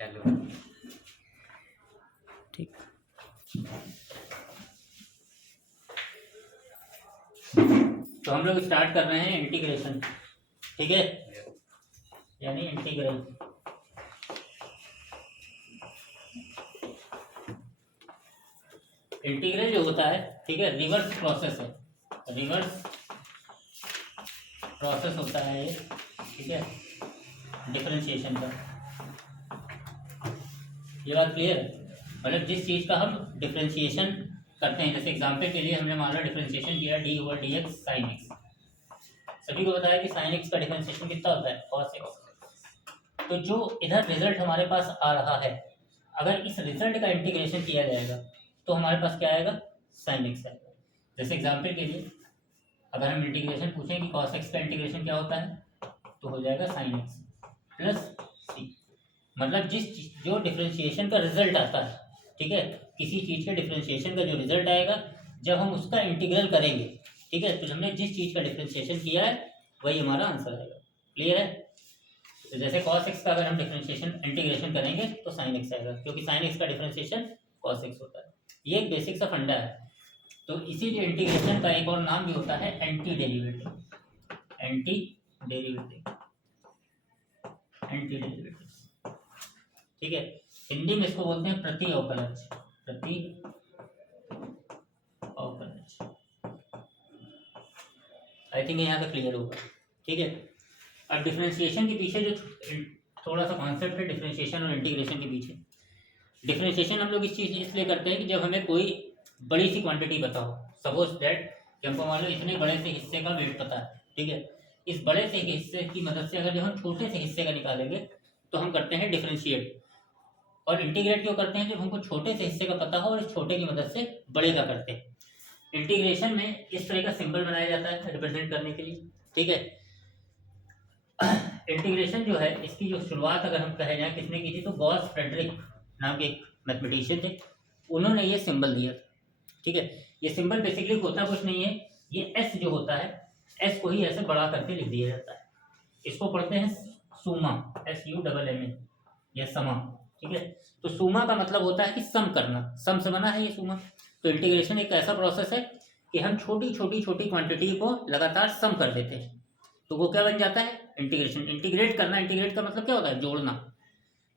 चलो ठीक। तो हम लोग स्टार्ट कर रहे हैं इंटीग्रेशन, ठीक है, यानी इंटीग्रल। इंटीग्रल जो होता है, ठीक है, रिवर्स प्रोसेस है, रिवर्स प्रोसेस होता है ये, ठीक है, डिफरेंशिएशन का। ये बात क्लियर है? मतलब जिस चीज़ का हम डिफरेंशिएशन करते हैं, जैसे एग्जांपल के लिए हमने मान लो डिफरेंशिएशन किया D over D x sine x. सभी को बताया कि साइन एक्स का डिफरेंशिएशन कितना होता है, कॉस एक्स। तो जो इधर रिजल्ट हमारे पास आ रहा है, अगर इस रिजल्ट का इंटीग्रेशन किया जाएगा तो हमारे पास क्या आएगा, साइन एक्स आएगा। जैसे एग्जांपल के लिए अगर हम इंटीग्रेशन पूछें कि कॉस एक्स का इंटीग्रेशन क्या होता है, तो हो जाएगा साइन एक्स प्लस सी। मतलब जो डिफरेंशिएशन का रिजल्ट आता है, ठीक है, किसी चीज़ के डिफरेंशिएशन का जो रिजल्ट आएगा, जब हम उसका इंटीग्रल करेंगे, ठीक है, तो हमने जिस चीज़ का डिफरेंशिएशन किया है वही हमारा आंसर आएगा। क्लियर है? तो जैसे cos x का अगर हम डिफरेंशिएशन इंटीग्रेशन करेंगे तो sin x आएगा, क्योंकि sin x का डिफरेंशिएशन cos x होता है। ये एक बेसिक सा फंडा है। तो इसीलिए इंटीग्रेशन का एक और नाम भी होता है anti derivative, anti derivative, anti derivative, ठीक है। हिंदी में इसको बोलते हैं प्रति अवकलज, प्रति अवकलज। आई थिंक यहाँ तक क्लियर होगा, ठीक है। अब डिफरेंशिएशन के पीछे जो थोड़ा सा कॉन्सेप्ट है डिफरेंशिएशन और इंटीग्रेशन के पीछे। डिफरेंशिएशन हम लोग इस चीज़ इसलिए करते हैं कि जब हमें कोई बड़ी सी क्वांटिटी पता हो, सपोज दैट कि हमको मान लो इतने बड़े से हिस्से का वेट पता है, ठीक है, इस बड़े से हिस्से की मदद से अगर जब हम छोटे से हिस्से का निकालेंगे तो हम करते हैं डिफरेंशिएट। और इंटीग्रेट क्यों करते हैं, जब हमको छोटे से हिस्से का पता हो और इस छोटे की मदद से बड़े का करते हैं। इंटीग्रेशन में इस तरह का सिंबल बनाया जाता है रिप्रेजेंट करने के लिए, ठीक है। इंटीग्रेशन जो है इसकी जो शुरुआत अगर हम कहे जाए किसने की थी, तो गॉस फ्रेडरिक नाम के एक मैथमेटिशियन थे, उन्होंने ये सिंबल दिया था, ठीक है। ये सिंबल बेसिकली होता कुछ नहीं है, ये एस जो होता है, एस को ही ऐसे बड़ा करके लिख दिया जाता है। इसको पढ़ते हैं सुमा, SUMMA, या समा, ठीक है। तो सुमा का मतलब होता है कि सम करना, सम से बना है ये सुमा। तो इंटीग्रेशन एक ऐसा प्रोसेस है कि हम छोटी छोटी छोटी क्वांटिटी को लगातार सम कर देते हैं, तो वो क्या बन जाता है, इंटीग्रेशन। इंटीग्रेट करना, इंटीग्रेट का मतलब क्या होता है, जोड़ना।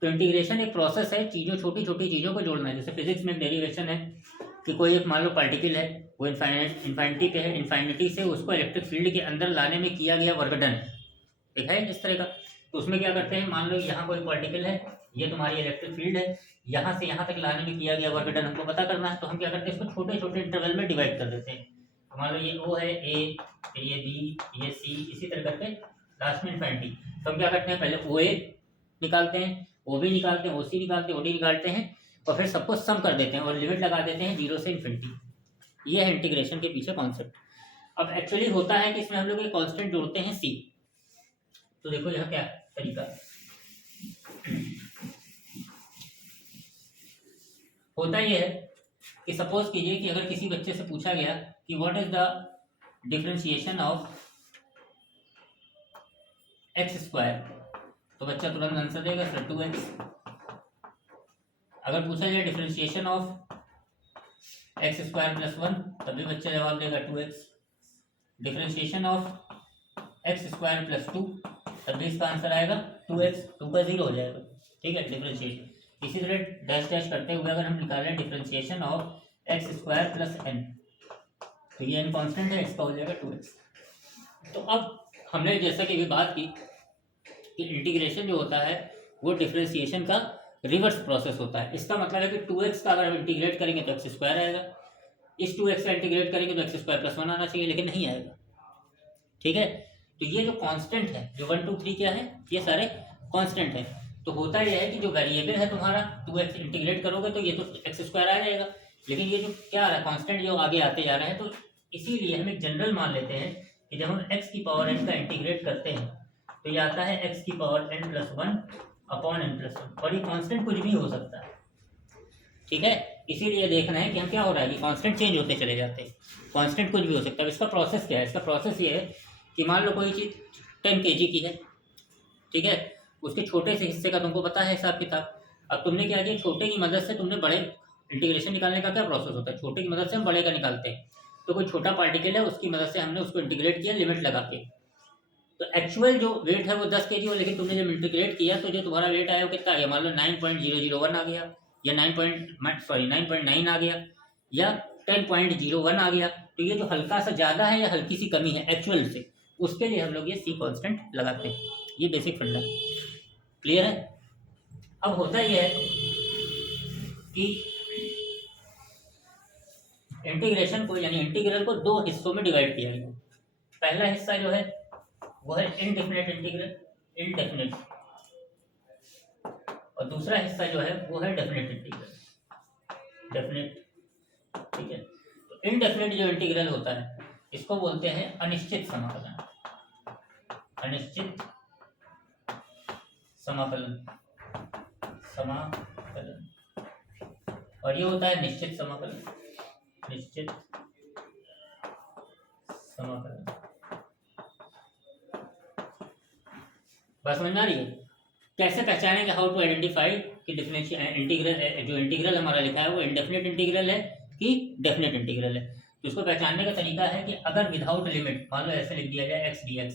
तो इंटीग्रेशन एक प्रोसेस है चीज़ों, छोटी छोटी चीज़ों को जोड़ना है। जैसे फिजिक्स में एक डेरिवेशन है कि कोई एक मान लो पार्टिकल है, वो इन्फाइनिटी पे है, इन्फाइनिटी से उसको इलेक्ट्रिक फील्ड के अंदर लाने में किया गया वर्क डन, देखा है इस तरह का। तो उसमें क्या करते हैं, मान लो यहाँ कोई पार्टिकल है, ये तुम्हारी इलेक्ट्रिक फील्ड है, यहाँ से यहाँ तक लाने में किया गया वर्क डन हमको पता करना है। तो हम क्या करते हैं, इसको छोटे छोटे इंटरवल में डिवाइड कर देते हैं। मान लो ये O है, A, फिर ये B, ये C, इसी तरह करके लास्ट में इन्फाइनिटी। तो हम क्या करते हैं, पहले OA निकालते हैं, OB निकालते हैं, OC निकालते हैं, OD निकालते हैं, और फिर सबको सम कर देते हैं और लिमिट लगा देते हैं 0 से इन्फिनिटी। ये है इंटीग्रेशन के पीछे कॉन्सेप्ट। अब एक्चुअली होता है कि इसमें हम लोग एक कॉन्स्टेंट जोड़ते हैं C। तो देखो यहाँ क्या तरीका होता ये है कि सपोज कीजिए कि अगर किसी बच्चे से पूछा गया कि what is the differentiation of x², तो बच्चा तुरंत आंसर देगा सर 2x। अगर पूछा जाए डिफरेंशिएशन ऑफ x² + 1, तभी बच्चा जवाब देगा 2x। डिफरेंशिएशन ऑफ x² + 2, तभी इसका आंसर आएगा 2x, 2 का 0 हो जाएगा, ठीक है, डिफरेंशिएशन। इसी तरह डैश डैश करते हुए अगर हम निकालें डिफरेंशिएशन ऑफ x² + n, तो ये n कांस्टेंट है, इसका हो जाएगा 2x। तो अब हमने जैसा कि अभी बात की कि इंटीग्रेशन जो होता है वो डिफरेंशिएशन का रिवर्स प्रोसेस होता है। इसका मतलब है कि 2x का अगर हम इंटीग्रेट करेंगे तो x² आएगा, इस 2x का इंटीग्रेट करेंगे तो x² + 1 आना चाहिए, लेकिन नहीं आएगा, ठीक है। तो ये जो कांस्टेंट है, जो 1 2 3 क्या है, ये सारे कांस्टेंट है। तो होता यह है कि जो वेरिएबल है तुम्हारा 2x इंटीग्रेट करोगे तो ये तो x² आ जाएगा, लेकिन ये जो क्या आ रहा है, कांस्टेंट जो आगे आते जा रहे हैं, तो इसीलिए हम एक जनरल मान लेते हैं कि जब हम x की पावर n का इंटीग्रेट करते हैं तो ये आता है x की पावर n + 1/n+1, और ये कांस्टेंट कुछ भी हो सकता है, ठीक है। इसीलिए देखना है कि हम क्या हो रहा है कि कांस्टेंट चेंज होते चले जाते हैं, कांस्टेंट कुछ भी हो सकता है। इसका प्रोसेस क्या है, इसका प्रोसेस ये है कि मान लो कोई चीज़ 10 kg की है, ठीक है, उसके छोटे से हिस्से का तुमको पता है हिसाब किताब, अब तुमने क्या किया, छोटे की मदद से तुमने बड़े, इंटीग्रेशन निकालने का क्या प्रोसेस होता है, छोटे की मदद से हम बड़े का निकालते हैं। तो कोई छोटा पार्टिकल है उसकी मदद से हमने उसको इंटीग्रेट किया लिमिट लगा के। तो एक्चुअल जो वेट है वो 10 kg हो, लेकिन तुमने जब इंटीग्रेट किया तो जो तुम्हारा वेट आया वो कितना आ गया, मान लो 9.001 आ गया, या 9.9 आ गया, या 10.01 आ गया। तो ये जो हल्का सा ज़्यादा है या हल्की सी कमी है एक्चुअल से, उसके लिए हम लोग ये सी कांस्टेंट लगाते हैं। ये बेसिक फंडा क्लियर है। अब होता यह है कि इंटीग्रेशन को यानी इंटीग्रल को दो हिस्सों में डिवाइड किया गया। पहला हिस्सा जो है वो है इनडेफिनेट इंटीग्रल, इनडेफिनेट, और दूसरा हिस्सा जो है वो है डेफिनेट इंटीग्रल, डेफिनेट। ठीक है, तो इनडेफिनेट जो इंटीग्रल होता है इसको बोलते हैं अनिश्चित समाकलन, अनिश्चित समाकलन, समाकलन। और ये होता है निश्चित समाकलन, निश्चित समाकलन। बात समझ में आ रही है। कैसे पहचानेंगे, हाउ टू आइडेंटिफाई कि डिफरेंशियल इंटीग्रल, जो इंटीग्रल हमारा लिखा है वो इंडेफिनेट इंटीग्रल है कि डेफिनेट इंटीग्रल है। तो इसको पहचानने का तरीका है कि अगर विदाउट लिमिट, मान लो ऐसे लिख दिया जाए x dx,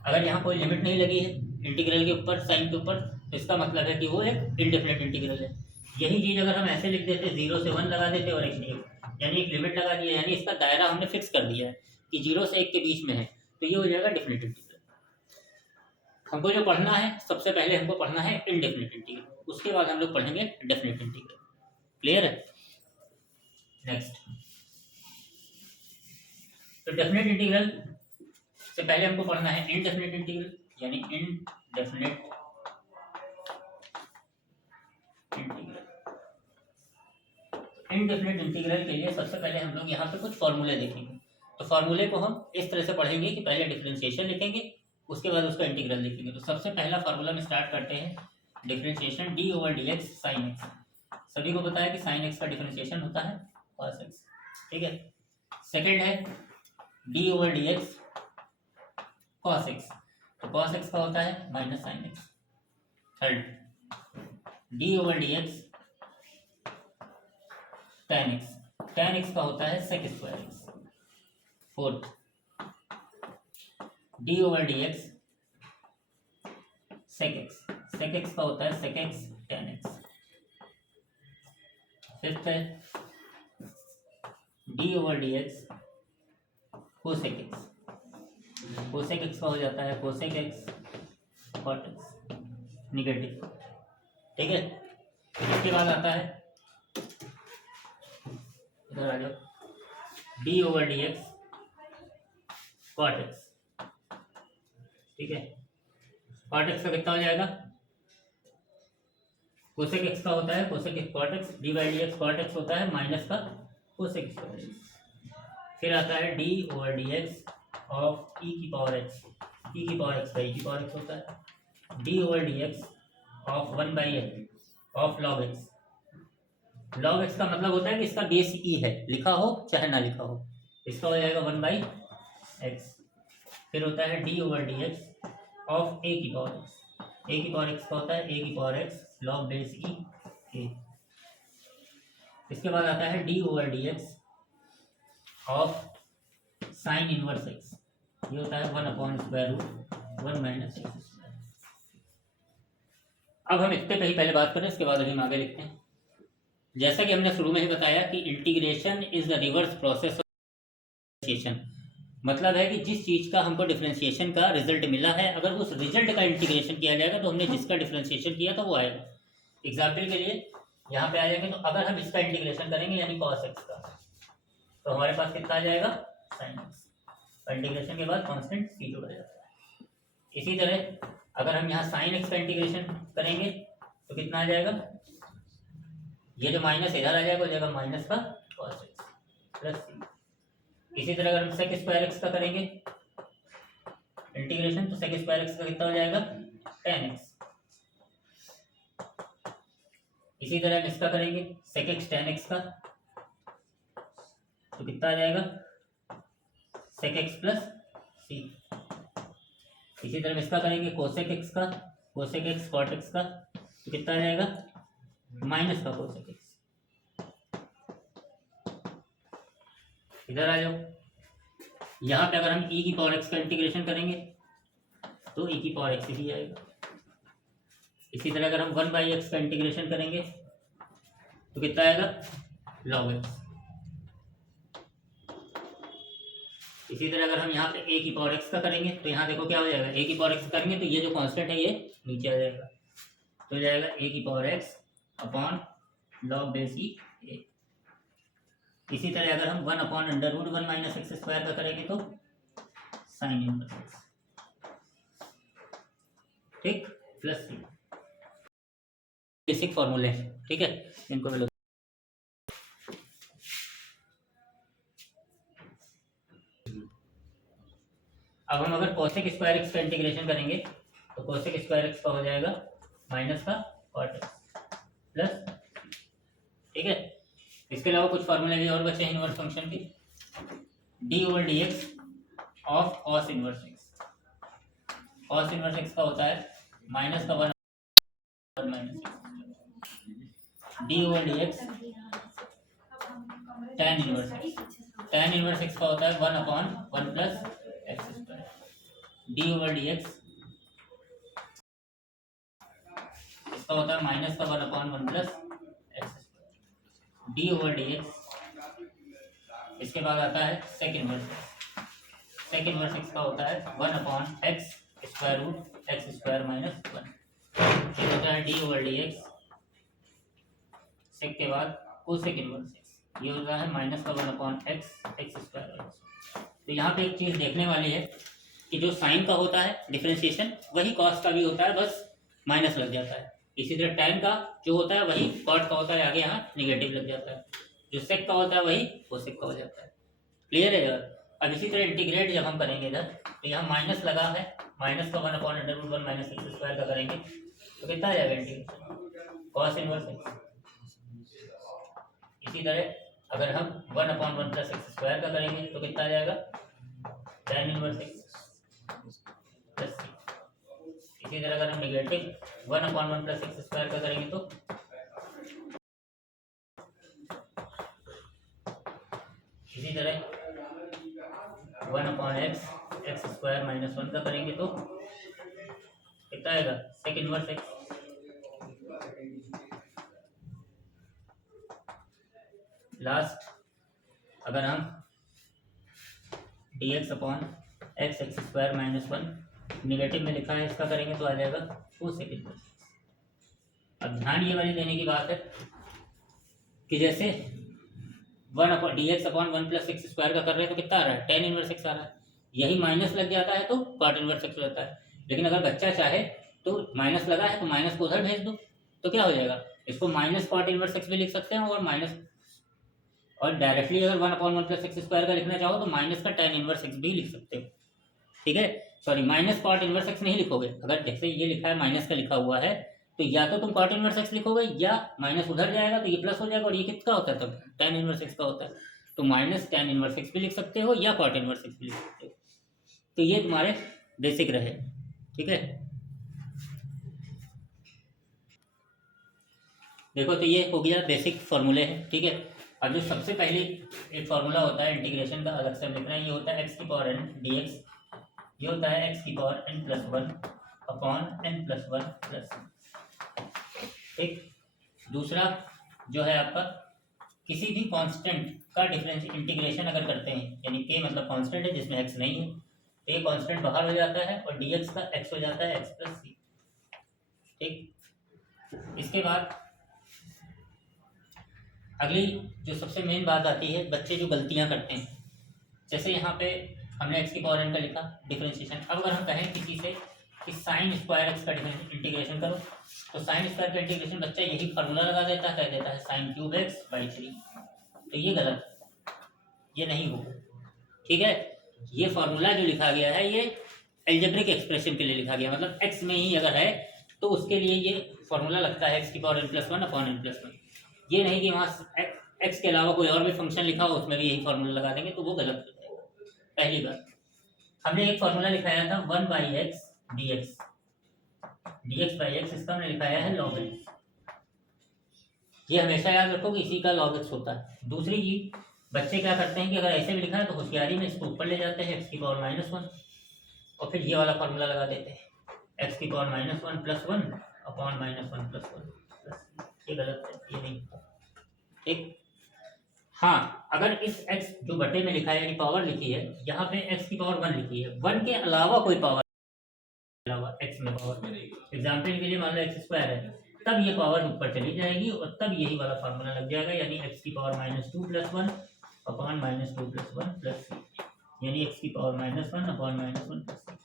अगर यहाँ कोई लिमिट नहीं लगी है इंटीग्रल के ऊपर, साइन के ऊपर, तो इसका मतलब है कि वो एक इंडेफिनेट इंटीग्रल है। यही चीज़ अगर हम ऐसे लिख देते 0 से 1 लगा देते और x dx, यानी एक लिमिट लगा दिया, यानी इसका दायरा हमने फिक्स कर दिया है कि 0 से 1 के बीच में है, तो ये हो जाएगा डेफिनेट इंटीग्रल। हमको जो पढ़ना है सबसे पहले हमको पढ़ना है इनडेफिनेट इंटीग्रल, उसके बाद हम लोग पढ़ेंगे डेफिनेट इंटीग्रल। क्लियर है। नेक्स्ट, तो डेफिनेट इंटीग्रल से पहले हमको पढ़ना है इनडेफिनेट इंटीग्रल, यानी इनडेफिनेट इंटीग्रल। इनडेफिनेट इंटीग्रल के लिए सबसे पहले हम लोग यहाँ पे कुछ फॉर्मूले देखेंगे। तो फॉर्मूले को हम इस तरह से पढ़ेंगे कि पहले डिफरेंशिएशन लिखेंगे, उसके बाद उसका इंटीग्रल लिखेंगे। तो सबसे पहला फार्मूला में स्टार्ट करते हैं differentiation D over D x sine x. सभी को पता है कि साइन एक्स का डिफरेंशिएशन होता है कॉस एक्स। ठीक है। सेकेंड है D over D x cos x, तो कॉस एक्स का होता है minus sine x. Third d over D x tan x, tan x का होता है sec square x. Fourth d over D x sec x, sec x का होता है sec x tan x. Fifth है D over D x cosec x, cosec x का हो जाता है cosec x cot x negative. ठीक है। इसके बाद आता है, इधर आ जाओ, D over D x cot X. ठीक है, कॉट एक्स का कितना हो जाएगा, कोसेक एक्स का होता है cosec x cot x, d by d x cot x होता है माइनस का कोसेक एक्स। फिर आता है D over D x of e की पावर एक्स, ई की पावर एक्स का ई की पावर एक्स होता है। D over D x of 1 by x of log x, log x का मतलब होता है कि इसका बेस ई है, लिखा हो चाहे ना लिखा हो, इसका हो जाएगा 1 बाई एक्स। फिर होता है D over D x of a की पावर एक्स, ए की पावर एक्स का होता है ए की power X log base E A. इसके बाद आता है D over D x of sine inverse X, ये होता है 1 upon square root 1 minus X square. अब हम इतने पे ही पहले बात करें, इसके बाद अभी हम आगे लिखते हैं। जैसा कि हमने शुरू में ही बताया कि integration is the reverse process of differentiation. मतलब है कि जिस चीज़ का हमको डिफरेंशिएशन का रिजल्ट मिला है, अगर उस रिजल्ट का इंटीग्रेशन किया जाएगा तो हमने जिसका डिफरेंशिएशन किया था वो आएगा। एग्जाम्पल के लिए यहाँ पे आ जाएंगे, तो अगर हम इसका इंटीग्रेशन करेंगे यानी कॉस एक्स का, तो हमारे पास कितना आ जाएगा साइन एक्स, और इंटीग्रेशन के बाद कांस्टेंट सी जुड़ जाता है। इसी तरह अगर हम यहाँ साइन एक्स का इंटीग्रेशन करेंगे तो कितना आ जाएगा, ये जो माइनस इधर आ जाएगा, हो जाएगा माइनस का कॉस एक्स प्लस सी। इसी तरह अगर हम सेक स्क्वायर एक्स का करेंगे इंटीग्रेशन, तो सेक स्क्वायर एक्स का कितना हो जाएगा टेन एक्स। इसी तरह हम इसका करेंगे सेक एक्स टेन एक्स का, तो कितना आ जाएगा सेक एक्स प्लस सी। इसी तरह हम इसका करेंगे कोसेक एक्स का, कोसेक एक्स कॉट एक्स का, तो कितना आ जाएगा माइनस का कोसेक एक्स। इधर आ जाओ, यहाँ पे अगर हम e की पावर x का इंटीग्रेशन करेंगे तो e की पावर x ही आएगा। इसी तरह अगर हम 1/x का इंटीग्रेशन करेंगे तो कितना आएगा, log x। इसी तरह अगर हम यहाँ पे a की पावर x का करेंगे तो यहाँ देखो क्या हो जाएगा, a की पावर x करेंगे तो ये जो कांस्टेंट है ये नीचे आ जाएगा, तो जाएगा a की power x upon log base e a। इसी तरह अगर हम 1/√1 माइनस एक्स स्क्वायर का करेंगे तो साइन इनवर्स एक्स, ठीक, प्लस सी। बेसिक फॉर्मूले हैं, ठीक है, इनको भी अब हम अगर कोसेक स्क्वायर एक्स का इंटीग्रेशन करेंगे तो कोसेक स्क्वायर एक्स का हो जाएगा माइनस का कॉट एक्स प्लस, ठीक है। इसके अलावा कुछ फार्मूले भी और बचे हैं इनवर्स फंक्शन की, d/dx of cos inverse x. Cos inverse X का होता है माइनस का 1 minus d/dx tan inverse x. tan inverse X का होता है 1/1 प्लस एक्स स्क्वायर। d/dx इसका होता है माइनस का 1/1 प्लस एक्स स्क्वायर। d/dx इसके बाद आता है sec inverse X. Sec inverse X का होता है 1/x square root X square minus 1। ये होता है d/dx सेक के बाद कोसेक इनवर्स एक्स, ये होता है माइनस का 1/x एक्स स्क्वायर। तो यहाँ पे एक चीज़ देखने वाली है कि जो साइन का होता है डिफरेंशिएशन वही कॉस का भी होता है, बस माइनस लग जाता है। इसी तरह tan का जो होता है वही कॉट का होता है, आगे यहाँ निगेटिव लग जाता है। जो सेक का होता है वही कोसेक का हो जाता है। क्लियर है यार। अब इसी तरह इंटीग्रेट जब हम करेंगे इधर तो यहाँ माइनस लगा है, माइनस का 1/√1 माइनस एक्स स्क्वायर का करेंगे तो कितना आ जाएगा इंटीग्रेशन, कॉस इनवर्स एक्स। इसी तरह अगर हम 1/1 प्लस एक्स स्क्वायर का करेंगे तो कितना आ जाएगा, tan इनवर्स एक्स प्लस सी। इसी तरह अगर हम नेगेटिव 1/1 प्लस एक्स स्क्वायर का करेंगे तो इसी तरह 1/x एक्स स्क्वायर माइनस 1 का करेंगे तो कितना आएगा, सेक इनवर्स एक्स। लास्ट अगर हम dx upon x x square minus 1 negative में लिखा है इसका करेंगे तो आ जाएगा कोसेक इनवर्स। अब ध्यान ये वाली देने की बात है कि जैसे 1/dx upon 1 plus x square का कर रहे हैं तो कितना आ रहा है, tan इनवर्स एक्स आ रहा है। यही माइनस लग जाता है तो कॉट इनवर्स एक्स हो जाता है। लेकिन अगर बच्चा चाहे तो माइनस लगा है तो माइनस को उधर भेज दो तो क्या हो जाएगा, इसको माइनस कॉट इनवर्स एक्स भी लिख सकते हैं और माइनस, और डायरेक्टली अगर 1/1 प्लस एक्स स्क्वायर का लिखना चाहो तो माइनस का tan इनवर्स एक्स भी लिख सकते हो, ठीक है। Sorry, minus cot inverse X नहीं लिखोगे। अगर जैसे ये लिखा है माइनस का लिखा हुआ है तो या तो तुम कॉट इनवर्स एक्स लिखोगे या माइनस उधर जाएगा तो ये प्लस हो जाएगा और ये किसका होता है तब tan इनवर्स एक्स का होता है। तो माइनस tan इनवर्स एक्स भी लिख सकते हो या कॉट इनवर्स एक्स भी लिख सकते हो। तो ये तुम्हारे बेसिक रहे, ठीक है। देखो तो ये हो गया बेसिक फॉर्मूले है, ठीक है। अब जो सबसे पहले एक फार्मूला होता है इंटीग्रेशन का, अलग से लिखना है, ये होता है एक्स की पावर n dx। ये होता है एक्स की power n+1 upon n+1 plus, ठीक। दूसरा जो है आपका किसी भी कांस्टेंट का डिफरेंस इंटीग्रेशन अगर करते हैं, यानी के मतलब कांस्टेंट है जिसमें एक्स नहीं है तो ये कांस्टेंट बाहर हो जाता है और dx का x हो जाता है x प्लस सी, ठीक। इसके बाद अगली जो सबसे मेन बात आती है, बच्चे जो गलतियां करते हैं, जैसे यहाँ पे हमने एक्स की पावर n का लिखा डिफरेंशिएशन। अब अगर हम कहें किसी से कि साइन स्क्वायर एक्स का इंटीग्रेशन करो तो साइन स्क्वायर का इंटीग्रेशन बच्चा यही फार्मूला लगा देता है, कह देता है साइन क्यूब एक्स बाई 3। तो ये गलत, ये नहीं होगा, ठीक है। ये फार्मूला जो लिखा गया है ये एल्जेब्रिक एक्सप्रेशन के लिए लिखा गया, मतलब एक्स में ही अगर है तो उसके लिए ये फार्मूला लगता है एक्स की पावर n+1 अपॉन n+1। ये नहीं कि वहाँ एक्स के अलावा कोई और भी फंक्शन लिखा हो उसमें भी यही फार्मूला लगा देंगे तो वो गलत हो जाएगा। पहली बात, हमने एक फार्मूला लिखाया था 1/x dx, dx/x, इसका हमने लिखाया है log x। ये हमेशा याद रखो कि इसी का log x होता है। दूसरी चीज, बच्चे क्या करते हैं कि अगर ऐसे भी लिखा है तो होशियारी में इसको ऊपर ले जाते हैं x की पावर -1 और फिर ये वाला फार्मूला लगा देते हैं x की पावर -1 + 1 अपॉन -1 + 1। ये गलत है, ये नहीं ठीक। हाँ, अगर इस x जो बटे में लिखा है यानी पावर लिखी है, यहाँ पे x की पावर 1 लिखी है, 1 के अलावा कोई पावर अलावा x में पावर, एग्जाम्पल के लिए मान लो x² है, तब ये पावर ऊपर चली जाएगी और तब यही वाला फार्मूला लग जाएगा, यानी x की पावर -2 + 1 अपॉन -2 + 1 प्लस यानी x की पावर -1 अपॉन -1 प्लस।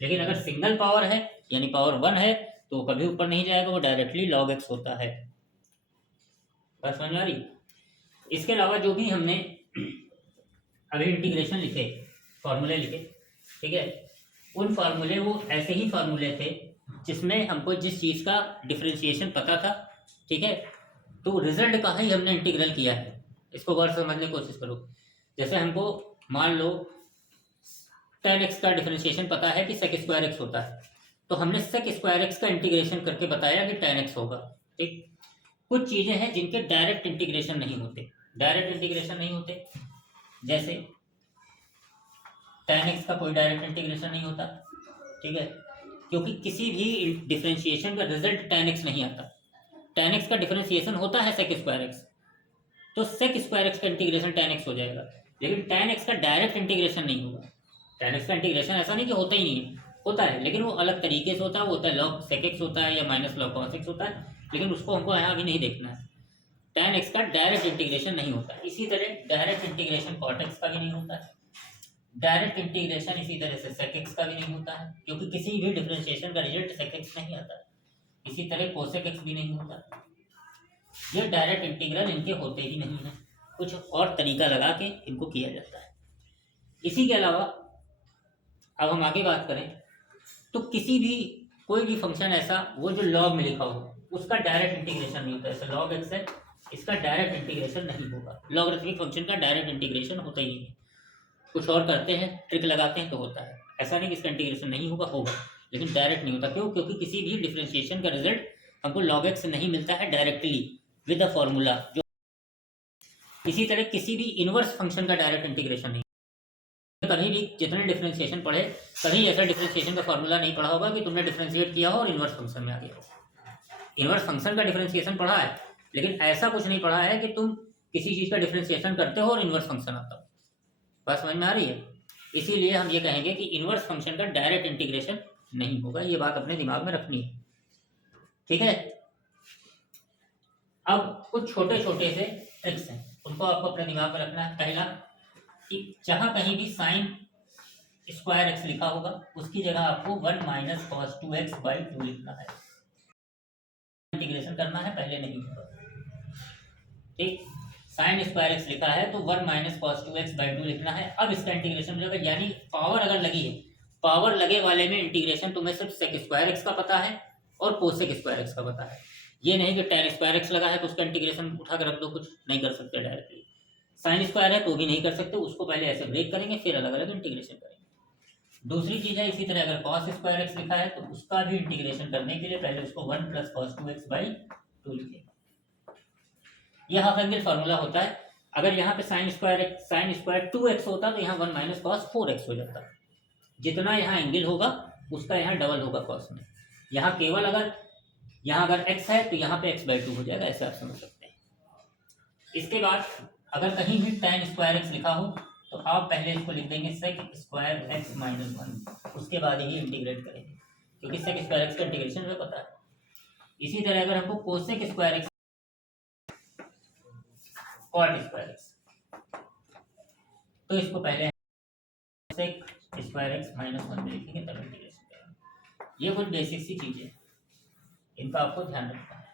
लेकिन अगर सिंगल पावर है यानी पावर 1 है तो कभी ऊपर नहीं जाएगा, वो डायरेक्टली log x होता है। बात समझ में आ रही? इसके अलावा जो भी हमने अभी इंटीग्रेशन लिखे, फॉर्मूले लिखे, ठीक है, उन फार्मूले वो ऐसे ही फार्मूले थे जिसमें हमको जिस चीज़ का डिफरेंशिएशन पता था, ठीक है, तो रिजल्ट का ही हमने इंटीग्रल किया है। इसको गौर से समझने की कोशिश करो। जैसे हमको मान लो tan x का डिफरेंशिएशन पता है कि sec² x होता है, तो हमने sec² x का इंटीग्रेशन करके बताया कि tan x होगा, ठीक। कुछ चीज़ें हैं जिनके डायरेक्ट इंटीग्रेशन नहीं होते, डायरेक्ट इंटीग्रेशन नहीं होते, जैसे tan x का कोई डायरेक्ट इंटीग्रेशन नहीं होता, ठीक है, क्योंकि किसी भी डिफरेंशिएशन का रिजल्ट tan x नहीं आता। tan x का डिफरेंशिएशन होता है sec² x, तो sec² x का इंटीग्रेशन tan x हो जाएगा, लेकिन tan x का डायरेक्ट इंटीग्रेशन नहीं होगा। tan x का इंटीग्रेशन ऐसा नहीं कि होता ही नहीं है, होता है, लेकिन वो अलग तरीके से होता है, वो होता है log sec x होता है या -log cos x होता है, लेकिन उसको हमको यहाँ अभी नहीं देखना है। tan x का डायरेक्ट इंटीग्रेशन नहीं होता है। इसी तरह डायरेक्ट इंटीग्रेशन cot x का भी नहीं होता है, डायरेक्ट इंटीग्रेशन इसी तरह से sec x का भी नहीं होता है, क्योंकि किसी भी डिफरेंशिएशन का रिजल्ट sec x नहीं आता है। इसी तरह cosec x भी नहीं होता। ये डायरेक्ट इंटीग्रल इनके होते ही नहीं है, कुछ और तरीका लगा के इनको किया जाता है। इसी के अलावा अब हम आगे बात करें तो किसी भी कोई भी फंक्शन ऐसा वो जो लॉग में लिखा हो उसका डायरेक्ट इंटीग्रेशन नहीं होता। जैसे log x है, इसका डायरेक्ट इंटीग्रेशन नहीं होगा। लॉगरिथमिक फंक्शन का डायरेक्ट इंटीग्रेशन होता ही नहीं है, कुछ और करते हैं, ट्रिक लगाते हैं तो होता है। ऐसा नहीं कि इसका इंटीग्रेशन नहीं होगा, होगा, लेकिन डायरेक्ट नहीं होता। क्यों? क्योंकि किसी भी डिफरेंशिएशन का रिजल्ट हमको log x से नहीं मिलता है डायरेक्टली विद द फॉर्मूला। जो इसी तरह किसी भी इनवर्स फंक्शन का डायरेक्ट इंटीग्रेशन नहीं। कभी भी जितने डिफरेंशिएशन पढ़े, कभी ऐसा डिफरेंशिएशन का फॉर्मूला नहीं पढ़ा होगा कि तुमने डिफरेंशिएट किया हो और इनवर्स फंक्शन में आ गया हो। इनवर्स फंक्शन का डिफरेंशिएशन पढ़ा है, लेकिन ऐसा कुछ नहीं पढ़ा है कि तुम किसी चीज़ का डिफरेंशिएशन करते हो और इनवर्स फंक्शन आता हो। बात समझ में आ रही है? इसीलिए हम ये कहेंगे कि इनवर्स फंक्शन का डायरेक्ट इंटीग्रेशन नहीं होगा। ये बात अपने दिमाग में रखनी है, ठीक है। अब कुछ छोटे छोटे से ट्रिक्स हैं, उनको आपको अपने दिमाग में रखना है। पहला कि जहाँ कहीं भी sin² x लिखा होगा उसकी जगह आपको 1 - cos 2x/2 लिखना है। इंटीग्रेशन करना है, पहले नहीं होगा, ठीक। sin² x लिखा है तो 1 - cos 2x/2 लिखना है। अब इसका इंटीग्रेशन हो जाएगा, यानी पावर अगर लगी है, पावर लगे वाले में इंटीग्रेशन तुम्हें सिर्फ sec² x का पता है और cosec² x का पता है। ये नहीं कि tan² x लगा है तो उसका इंटीग्रेशन उठा कर रख दो, कुछ नहीं कर सकते डायरेक्टली। sin² है तो भी नहीं कर सकते, उसको पहले ऐसे ब्रेक करेंगे फिर अलग अलग इंटीग्रेशन करेंगे। दूसरी चीज़ है, इसी तरह अगर cos² x लिखा है तो उसका भी इंटीग्रेशन करने के लिए पहले उसको 1 + cos 2x/2 लिखेंगे। यह हाफ एंगल फार्मूला होता है। अगर यहाँ पे sin² 2x होता तो यहाँ 1 - cos 4x हो जाता। जितना यहाँ एंगल होगा उसका यहाँ डबल होगा cos में। यहाँ केवल अगर x है तो यहाँ पे x/2 हो जाएगा, ऐसे आप समझ सकते हैं। इसके बाद अगर कहीं भी tan² x लिखा हो तो आप पहले इसको लिख देंगे sec² x - 1, उसके बाद ही इंटीग्रेट करेंगे, क्योंकि sec² x का इंटीग्रेशन हमें पता है। इसी तरह अगर हमको cosec² x cot² x, तो इसको पहले sec² x - 1 में लिखेंगे तब इंटीग्रेशन करेंगे। ये कुछ बेसिक सी चीजें, इनका आपको ध्यान रखना है।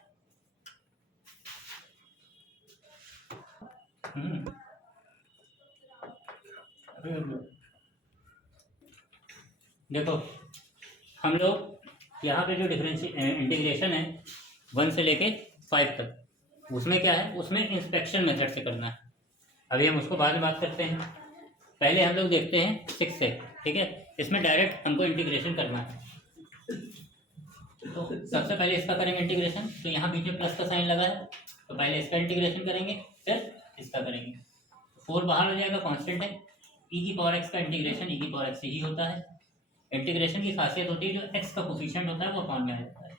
देखो हम लोग यहाँ पे जो इंटीग्रेशन है 1 से लेके 5 तक, उसमें क्या है, उसमें इंस्पेक्शन मेथड से करना है। अभी हम उसको बाद में बात करते हैं। पहले हम लोग देखते हैं 6 से, ठीक है। इसमें डायरेक्ट हमको इंटीग्रेशन करना है, तो सबसे पहले इसका करेंगे इंटीग्रेशन। तो यहाँ बीच में प्लस का साइन लगा है तो पहले इसका इंटीग्रेशन करेंगे फिर इसका करेंगे। 4 बाहर हो जाएगा, कांस्टेंट है। ई की पावर एक्स का इंटीग्रेशन ई की पावर एक्स ही होता है। इंटीग्रेशन की खासियत होती है जो एक्स का कोफिशिएंट होता है वो अपॉन में आ जाता है।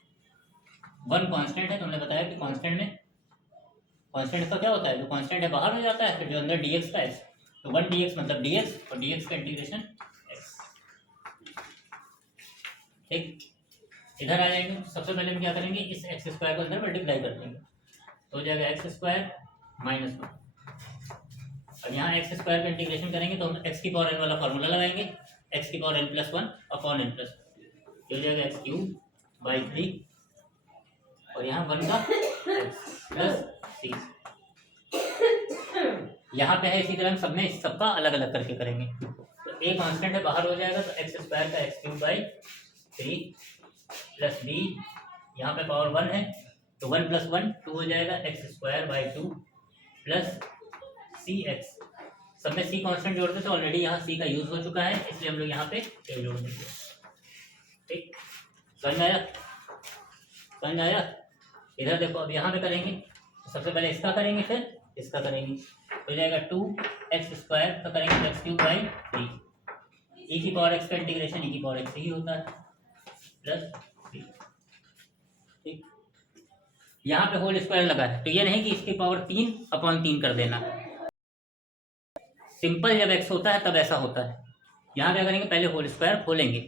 1 कांस्टेंट है, तुमने बताया कि कांस्टेंट में कांस्टेंट का क्या होता है, जो कांस्टेंट है बाहर हो जाता है, फिर जो अंदर dx का x, तो 1 dx मतलब dx और dx का इंटीग्रेशन x। ठीक, इधर आ जाएंगे। सबसे पहले हम क्या करेंगे, इस एक्स स्क्वायर को अंदर मल्टीप्लाई कर देंगे तो हो जाएगा एक्स स्क्वायर माइनस 1। और यहाँ एक्स स्क्वायर का इंटीग्रेशन करेंगे तो हम एक्स की पावर एन वाला फार्मूला लगाएंगे, एक्स की पावर n+1 अपॉन n+1, हो जाएगा एक्स क्यूब बाई 3 और यहाँ 1 का एक्स प्लस सी। यहाँ पे है इसी तरह हम सब में सबका अलग अलग करके करेंगे। तो ए कांस्टेंट है बाहर हो जाएगा तो एक्स स्क्वायर का X cube by 3 plus B, यहाँ पे पावर 1 है तो 1 + 1 2 हो जाएगा, x square by 2 plus C X. सब में सी कांस्टेंट जोड़ते तो ऑलरेडी यहाँ सी का यूज हो चुका है, इसलिए हम लोग यहाँ पे ए जोड़ देंगे। ठीक, समझ में आया? समझ में आया? इधर देखो, अब यहाँ पे करेंगे तो सबसे पहले इसका करेंगे फिर इसका करेंगे, हो जाएगा 2x² का करेंगे तो एक्स क्यूब बाई 3, ई की पावर एक्स का इंटीग्रेशन ई की पावर एक्स ही होता है प्लस 3। ठीक, यहाँ पे होल स्क्वायर लगा है तो ये नहीं कि इसकी पावर 3/3 कर देना, सिंपल जब x होता है तब ऐसा होता है। यहाँ क्या करेंगे, पहले होल स्क्वायर खोलेंगे,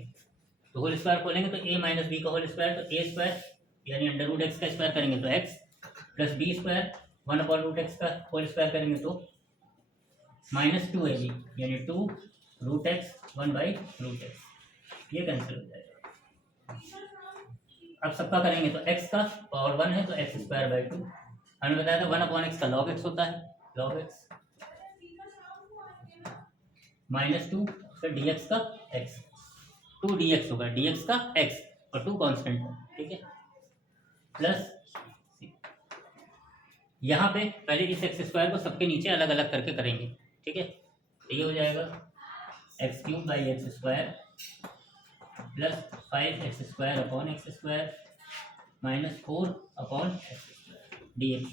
तो होल स्क्वायर खोलेंगे तो a माइनस बी का होल स्क्वायर तो a स्क्वायर यानी √x का स्क्वायर करेंगे तो x plus B square 1/√x का होल स्क्वायर करेंगे तो -2ab यानी 2√x 1/√x, ये कैंसिल हो जाएगा। अब सबका करेंगे तो x का पावर 1 है तो x²/2, हमने बताया था 1/x का log x होता है, log x -2 फिर dx का x, 2 dx होगा, dx का x और 2 कांस्टेंट है। ठीक है, प्लस यहाँ पे पहले इस x² को सबके नीचे अलग अलग करके करेंगे। ठीक है, तो ये हो जाएगा x³ by x² plus 5x² upon x² minus 4/x² dx।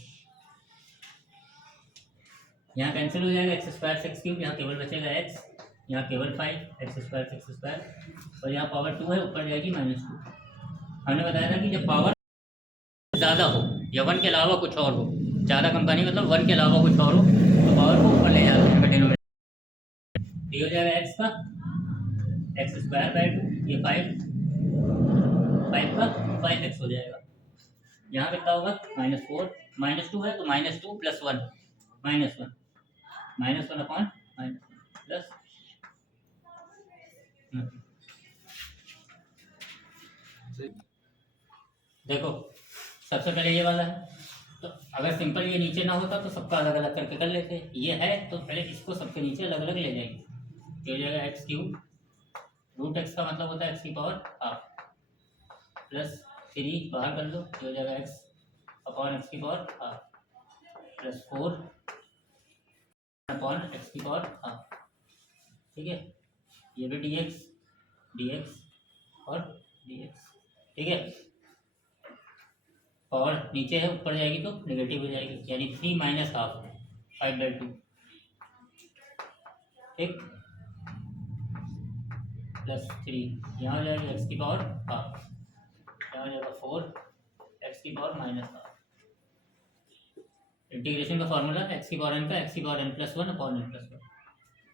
यहाँ कैंसिल हो जाएगा, x² से x³, यहाँ केवल बचेगा x, यहाँ केवल 5x² से x² और यहाँ पावर 2 है, ऊपर जाएगी -2। हमने बताया था कि जब पावर ज़्यादा हो या 1 के अलावा कुछ और हो, ज़्यादा कम का नहीं मतलब 1 के अलावा कुछ और हो तो पावर को ऊपर ले जाते हैं डिनोमिनेटर। ये हो जाएगा x का x²/2, ये 5 का 5x हो जाएगा। यहाँ कितना होगा -4, -2 है तो -2 + 1 -1 अपॉन -1 प्लस देखो सबसे पहले ये वाला है, तो अगर सिंपल ये नीचे ना होता तो सबका अलग अलग करके कर लेते, ये है तो पहले इसको सबके नीचे अलग अलग ले जाएंगे। ये हो जाएगा x³ √x का मतलब होता है x की पावर हाफ प्लस 3 बाहर कर लो, ये हो जाएगा x अपॉन x की power half plus 4 upon x की पावर हाफ। ठीक है, ये भी dx और dx। ठीक है, पावर नीचे है ऊपर जाएगी तो नेगेटिव हो जाएगी, यानी 3 - ½ 5/2। ठीक, प्लस 3 यहाँ हो जाएगी x की पावर हाफ, यहाँ हो जाएगा 4 x की पावर -½ इंटीग्रेशन का फॉर्मूला x की पावर n का x की पावर n+1 अपॉन n+1,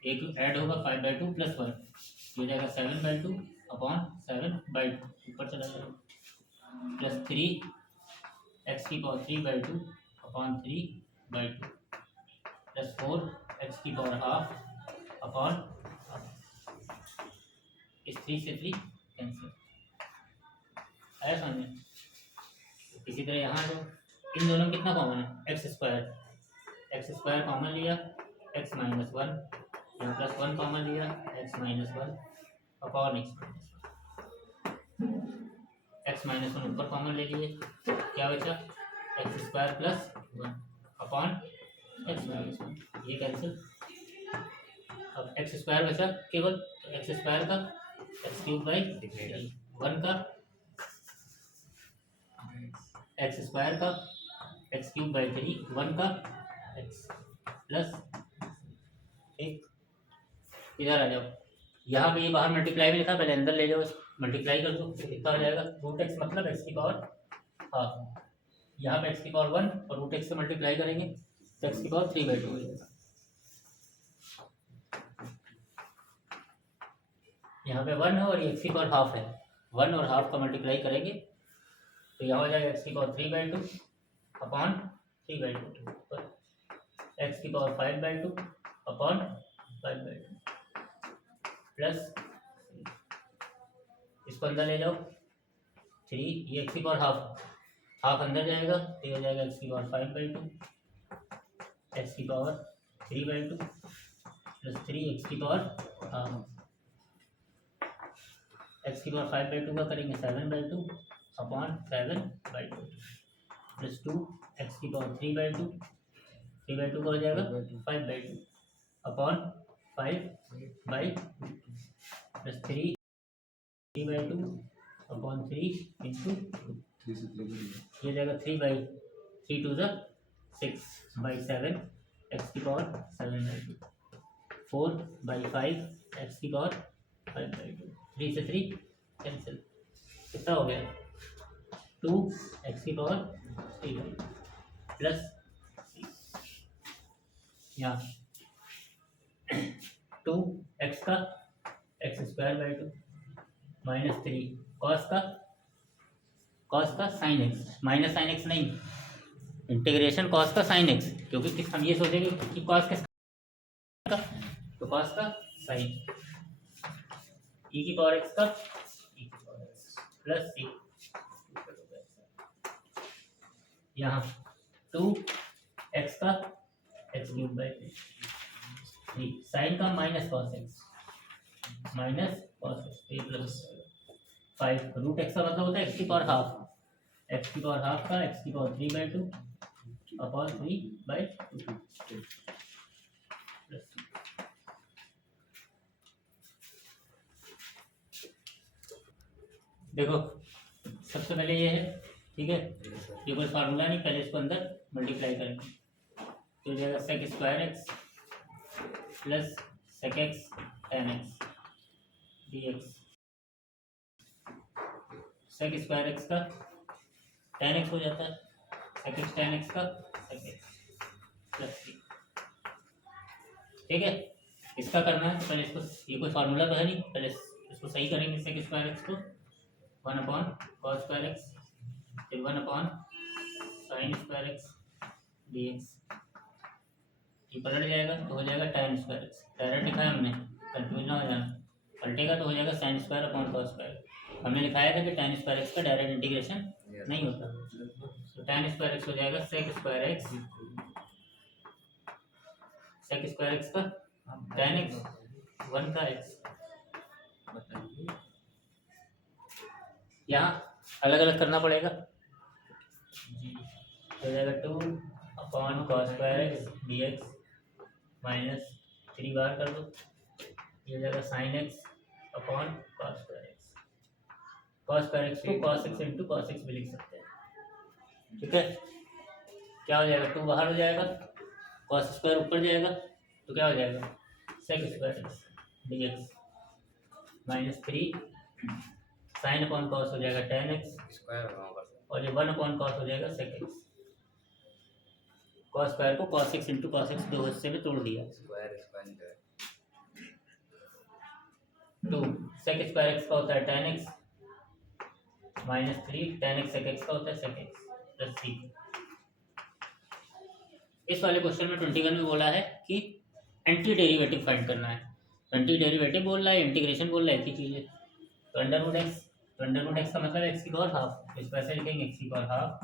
एक ऐड होगा 5/2 + 1, हो जाएगा 7/2 अपॉन 7/2, ऊपर चला जाएगा प्लस 3 x की पावर 3/2 अपॉन 3/2 प्लस 4 x की पावर हाफ अपॉन हाफ। इस 3 से 3 कैंसिल आया समझ में। इसी तरह यहाँ जो इन दोनों में कितना कॉमन है, x² कॉमन लिया, x - 1 यहाँ +1 कॉमन लिया, x - 1 अपॉन x - 1 ऊपर कॉमन ले लिए, क्या बचा x² + 1 अपॉन x - 1, ये कैंसिल। अब x² बचा केवल, x² का x³ बाई 1 का x² का एक्स क्यूब बाई 3 1 का एक्स प्लस एक, इधर आ जाओ, यहाँ पे ये बाहर मल्टीप्लाई में लिखा, पहले अंदर ले जाओ, मल्टीप्लाई कर दो, कितना हो जाएगा रूट एक्स मतलब एक्स की पावर हाफ, यहाँ पे एक्स की पावर 1 और रूट एक्स से मल्टीप्लाई करेंगे तो एक्स की पावर 3/2 हो जाएगा। यहाँ पे 1 है और ये एक्स की पावर हाफ है, 1 और हाफ का मल्टीप्लाई करेंगे तो यहाँ हो जाएगा एक्स की पावर 3/2 अपॉन 3/2 एक्स की पावर 5/2 अपॉन 5/2 प्लस इसको अंदर ले जाओ 3, ये एक्स की पावर हाफ अंदर जाएगा तो ये हो जाएगा एक्स की पावर 5/2 एक्स की पावर 3/2 प्लस 3 एक्स की पावर हाफ, एक्स की पावर 5/2 का करेंगे 7/2 अपॉन 7/2 प्लस 2 एक्स की पावर 3/2 का हो जाएगा 5/2 अपॉन 5/2 प्लस 3/2 अपॉन 3 इंटू 2, ये जाएगा 3/3 टू द 6/7 एक्स की पावर 7/2 4/5 एक्स की पावर 5/2, 3 से 3 कैंसिल, कितना हो गया 2 एक्स की पावर 3/2 प्लस यहाँ 2 एक्स का x² 2 माइनस 3 कॉस का sine x, minus sine x नहीं, इंटीग्रेशन कॉस का साइन एक्स, क्योंकि हम ये सोचेंगे कि कॉस का तो कॉस का साइन ई की पावर एक्स का ई की पावर एक्स प्लस सी, यहाँ 2 एक्स का x³ 3 साइन का minus cos X plus 5 root X का मतलब होता है एक्स की पावर हाफ का एक्स की पावर 3/2 अपॉन 3/2 देखो सबसे पहले ये है, ठीक है, ये कोई फार्मूला नहीं, पहले इसको अंदर मल्टीप्लाई करेंगे तो जाएगा sec² plus sec x tan x dx, sec² x का tan x हो जाता है, sec x tan x का sec x प्लस c, ठीक है। इसका करना है तो पहले इसको, ये कोई फार्मूला तो है नहीं, पहले इसको सही करेंगे sec² x को 1/cos² x फिर 1/sin² x dx, ये पलट जाएगा तो हो जाएगा tan² x, डायरेक्ट लिखा है हमने, कंफ्यूज ना हो जाना, पलटेगा तो हो जाएगा sin²/cos², हमने लिखाया था कि tan² x का डायरेक्ट इंटीग्रेशन नहीं होता, तो tan² x हो जाएगा sec² x का tan x 1 का x, यहाँ अलग अलग करना पड़ेगा, हो जाएगा 2/cos² x dx माइनस 3 बार कर दो, ये हो जाएगा sin x upon cos² x, cos² x को cos x into cos x भी लिख सकते हैं, ठीक है। क्या हो जाएगा 2 बाहर हो जाएगा, cos² ऊपर जाएगा तो क्या हो जाएगा sec² x dx minus 3 sin upon cos हो जाएगा tan x और ये 1/cos हो जाएगा sec x, cos² को cos x into cos x दो हिस्से में तोड़ दिया, 2 sec² x का होता है tan x minus 3 tan x sec x का होता है sec x प्लस c। इस वाले क्वेश्चन में 21 में बोला है कि एंटी डेरिवेटिव फाइंड करना है, एंटी डेरिवेटिव बोल रहा है, इंटीग्रेशन बोल रहा है, एक ही चीज़ है, तो अंडर रूट एक्स का मतलब एक्स की पावर हाफ, इस वैसे लिखेंगे एक्स की पावर हाफ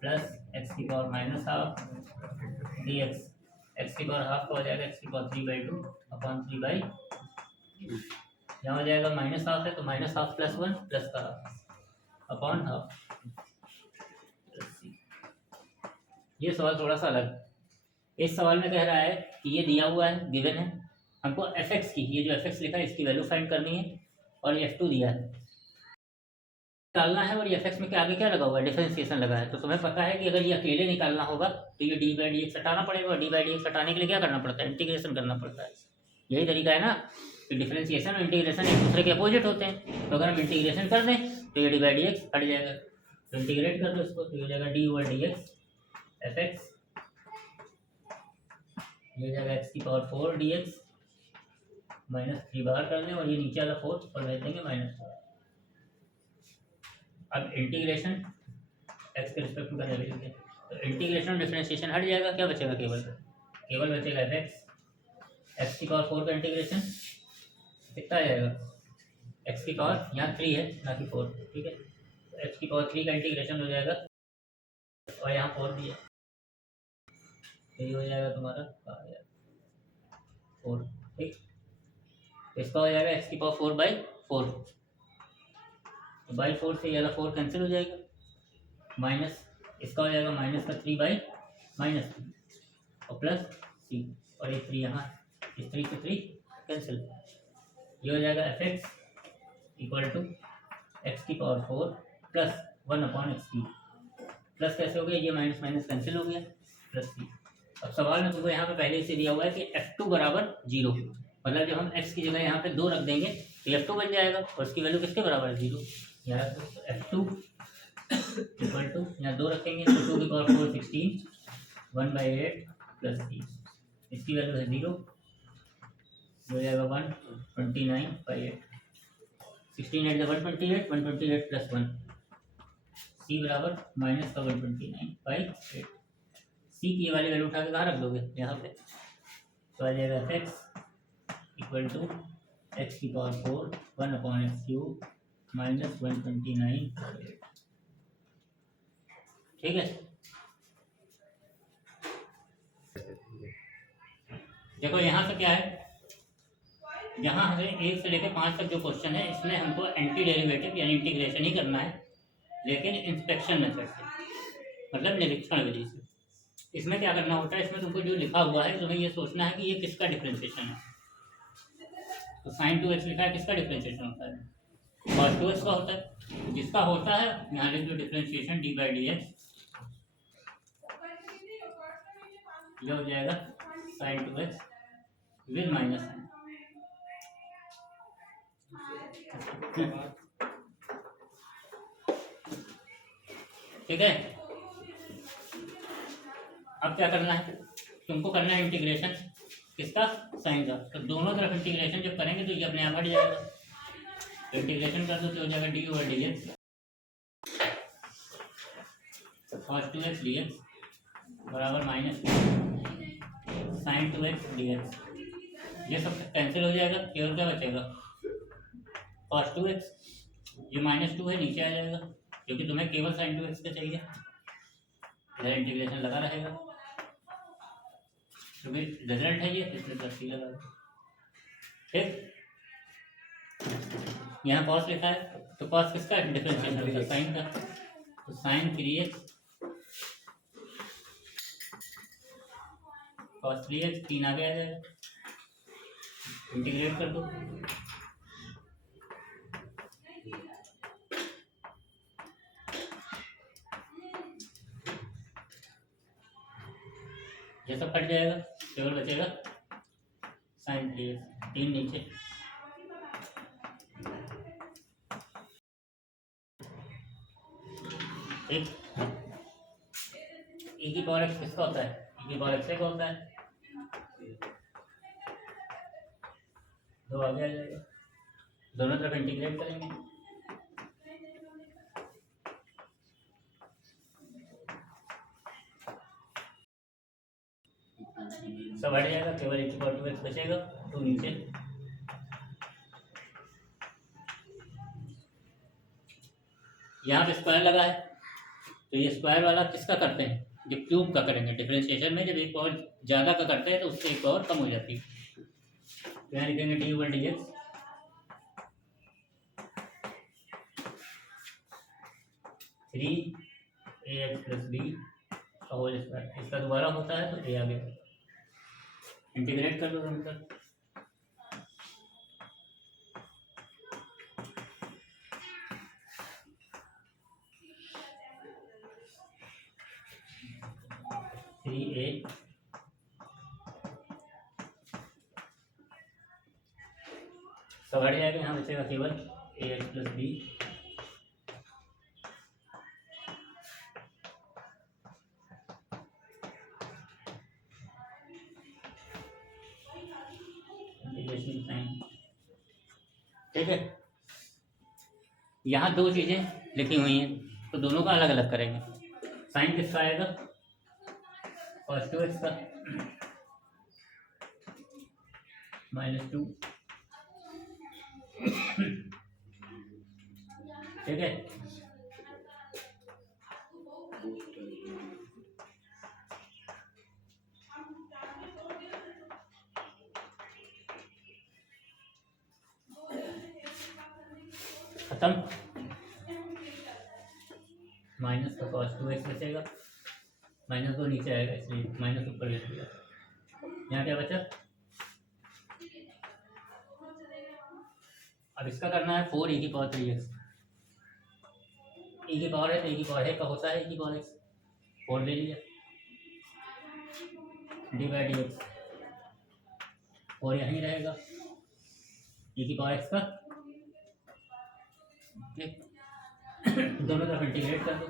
प्लस एक्स की power minus half dx, x की पावर हाफ का हो जाएगा एक्स की पावर 3/2 अपॉन 3/, यहाँ हो जाएगा माइनस हाफ है तो माइनस हाफ प्लस 1 प्लस का half upon half plus c। ये सवाल थोड़ा सा अलग, इस सवाल में कह रहा है कि ये दिया हुआ है, गिवन है, हमको fx की, ये जो fx लिखा है इसकी वैल्यू फाइंड करनी है और f2 दिया है, निकालना है और ये एफ में क्या आगे क्या लगा हुआ है, डिफरेंशिएशन लगा है। तो तुम्हें पता है कि अगर ये अकेले निकालना होगा तो ये डी बाई डी एक्स हटाना पड़ेगा, और डी बाई डी एक्स हटाने के लिए क्या करना पड़ता है, इंटीग्रेशन करना पड़ता है। यही तरीका है ना कि डिफरेंशिएशन और इंटीग्रेशन एक दूसरे के अपोजिट होते हैं। तो अगर हम इंटीग्रेशन कर दें तो ये डी बाई डी एक्स हट जाएगा, तो इंटीग्रेट कर दो इसको, तो ये हो जाएगा D over D x F x, ये जाएगा एक्स की पावर 4 डी एक्स माइनस 3 बाहर कर दें, और ये नीचे वाला 4 और भेज देंगे -4। अब इंटीग्रेशन एक्स के रिस्पेक्ट में करने लगे तो इंटीग्रेशन डिफरेंशिएशन हट जाएगा, क्या बचेगा, केवल बचेगा एफ एक्स की पावर 4 का इंटीग्रेशन कितना आ जाएगा, एक्स की पावर यहाँ 3 है ना कि 4, ठीक है, तो एक्स की पावर 3 का इंटीग्रेशन हो जाएगा, और यहाँ 4 भी है, तो ये हो जाएगा तुम्हारा 4, ठीक। तो इसका हो जाएगा एक्स की पावर 4/4, तो बाई 4 से ये वाला 4 कैंसिल हो जाएगा, माइनस इसका हो जाएगा माइनस का 3/-3 और प्लस सी, और ये 3 यहाँ, इस 3 से 3 कैंसिल, ये हो जाएगा F X equal to X की पावर 4 प्लस 1/x3, प्लस कैसे हो गया, ये माइनस माइनस कैंसिल हो गया, प्लस सी। अब सवाल में तुमको यहाँ पे पहले से दिया हुआ है कि f2 बराबर 0, मतलब जब हम x की जगह यहाँ पे 2 रख देंगे तो f2 बन जाएगा, और इसकी वैल्यू किसके बराबर है, 0। यहाँ तो f2 इक्वल टू यहाँ 2 रखेंगे तो 2 की पावर 4 16 1/8 प्लस सी, इसकी वैल्यू है 0, हो जाएगा 129/8, 16 8 128, 128 प्लस 1, सी बराबर माइनस का 129/8। सी की ये वाली वैल्यू उठा के कहाँ रख दोगे, यहाँ पे, तो आ जाएगा F X equal to X की पावर 4 1/x³ माइनस 129/8, ठीक है। देखो यहाँ से क्या है, यहाँ से 1 से लेकर 5 तक जो क्वेश्चन है इसमें हमको एंटी डेरिवेटिव यानी इंटीग्रेशन ही करना है, लेकिन इंस्पेक्शन मेथड से, मतलब निरीक्षण विधि से। इसमें क्या करना होता है, इसमें तुमको जो लिखा हुआ है तुम्हें ये सोचना है कि ये किसका डिफरेंशिएशन है। तो sin 2x लिखा है, किसका डिफरेंशिएशन होता है, cos 2x का होता है, जिसका होता है यहाँ लिख दो differentiation D by d x, ये हो जाएगा sin 2x with minus sign, ठीक है। अब क्या करना है, तुमको करना है इंटीग्रेशन किसका, साइन का, तो दोनों तरफ इंटीग्रेशन जब करेंगे तो ये अपने आप हट जाएगा, तो इंटीग्रेशन कर दो तो हो जाएगा D over D x cos 2x dx बराबर माइनस sin 2x dx, ये सब कैंसिल हो जाएगा, केवल क्या बचेगा cos 2x, ये -2 है नीचे आ जाएगा, क्योंकि तुम्हें केवल sin 2x का चाहिए, इधर इंटीग्रेशन लगा रहेगा, क्योंकि रिजल्ट है ये, इसलिए प्लस सी लगा, ठीक। यहाँ cos लिखा है तो cos किसका डिफरेंशिएशन होगा, साइन का, तो sin 3x cos 3x 3 आगे आ जाएगा, इंटीग्रेट कर दो, ये सब कट जाएगा, केवल बचेगा sin 3x, 3 नीचे, ठीक। e की पावर x किसका होता है, e की पावर x का होता है, 2 आगे आ जाएगा, दोनों तरफ इंटीग्रेट करेंगे, सब हट जाएगा, केवल e की पावर 2x बचेगा, 2 नीचे, यहाँ पे स्क्वायर लगा है तो ये स्क्वायर वाला किसका करते हैं, जब क्यूब का करेंगे डिफरेंशिएशन में, जब एक पावर ज़्यादा का करते हैं तो उससे एक पावर कम हो जाती है, तो यहाँ लिखेंगे D over D X 3ax plus B whole square, इसका दोबारा होता है तो ए आ गया, इंटीग्रेट कर दो दोनों तरफ, 3a सब हट जाएगा, यहाँ बचेगा केवल ax प्लस बी ठीक है। यहाँ दो चीज़ें लिखी हुई हैं तो दोनों का अलग अलग करेंगे। साइन किसका आएगा, cos 2x का -2, ठीक है। खत्म, माइनस का cos 2x बचेगा, -2 नीचे आएगा इसलिए माइनस ऊपर ले लिया। यहाँ क्या बचा, अब इसका करना है 4e की पावर 3x। e की पावर है तो e की पावर है का होता है e की पावर x, 4 ले लिया, dy/dx 4 यहीं रहेगा, e की पावर x का, ठीक। दोनों तरफ इंटीग्रेट कर दो,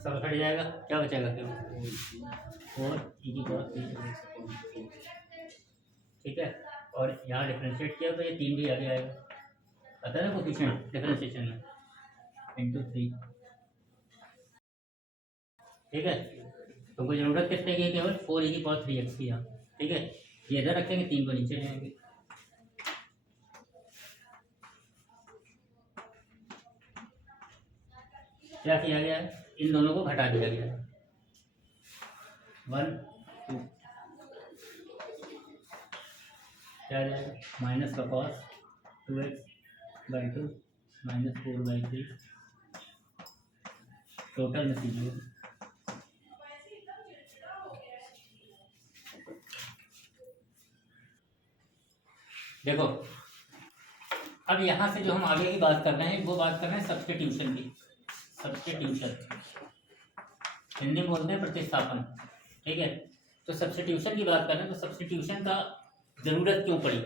सब हट जाएगा, क्या बचेगा केवल 4e की पावर 3, ठीक है। और यहाँ डिफरेंशिएट किया तो ये 3 भी आगे आएगा, पता है ना कोफिशिएंट डिफरेंशिएशन में, इंटू 3, ठीक है। तो कोई ज़रूरत कितने की है, केवल 4e की पावर 3x की यहाँ, ठीक है। ये इधर रखेंगे, 3 को नीचे जाएंगे, क्या किया गया है, इन दोनों को घटा दिया गया है, 1 2, क्या जाएगा, माइनस का cos 2x/2 -4/3 टोटल में सीजिए। देखो अब यहाँ से जो हम आगे की बात कर रहे हैं वो बात कर रहे हैं सब्स्टिट्यूशन की, सब्स्टिट्यूशन हिंदी में बोलते हैं प्रतिस्थापन, ठीक है। तो सब्स्टिट्यूशन की बात कर रहे हैं, तो सब्स्टिट्यूशन का ज़रूरत क्यों पड़ी।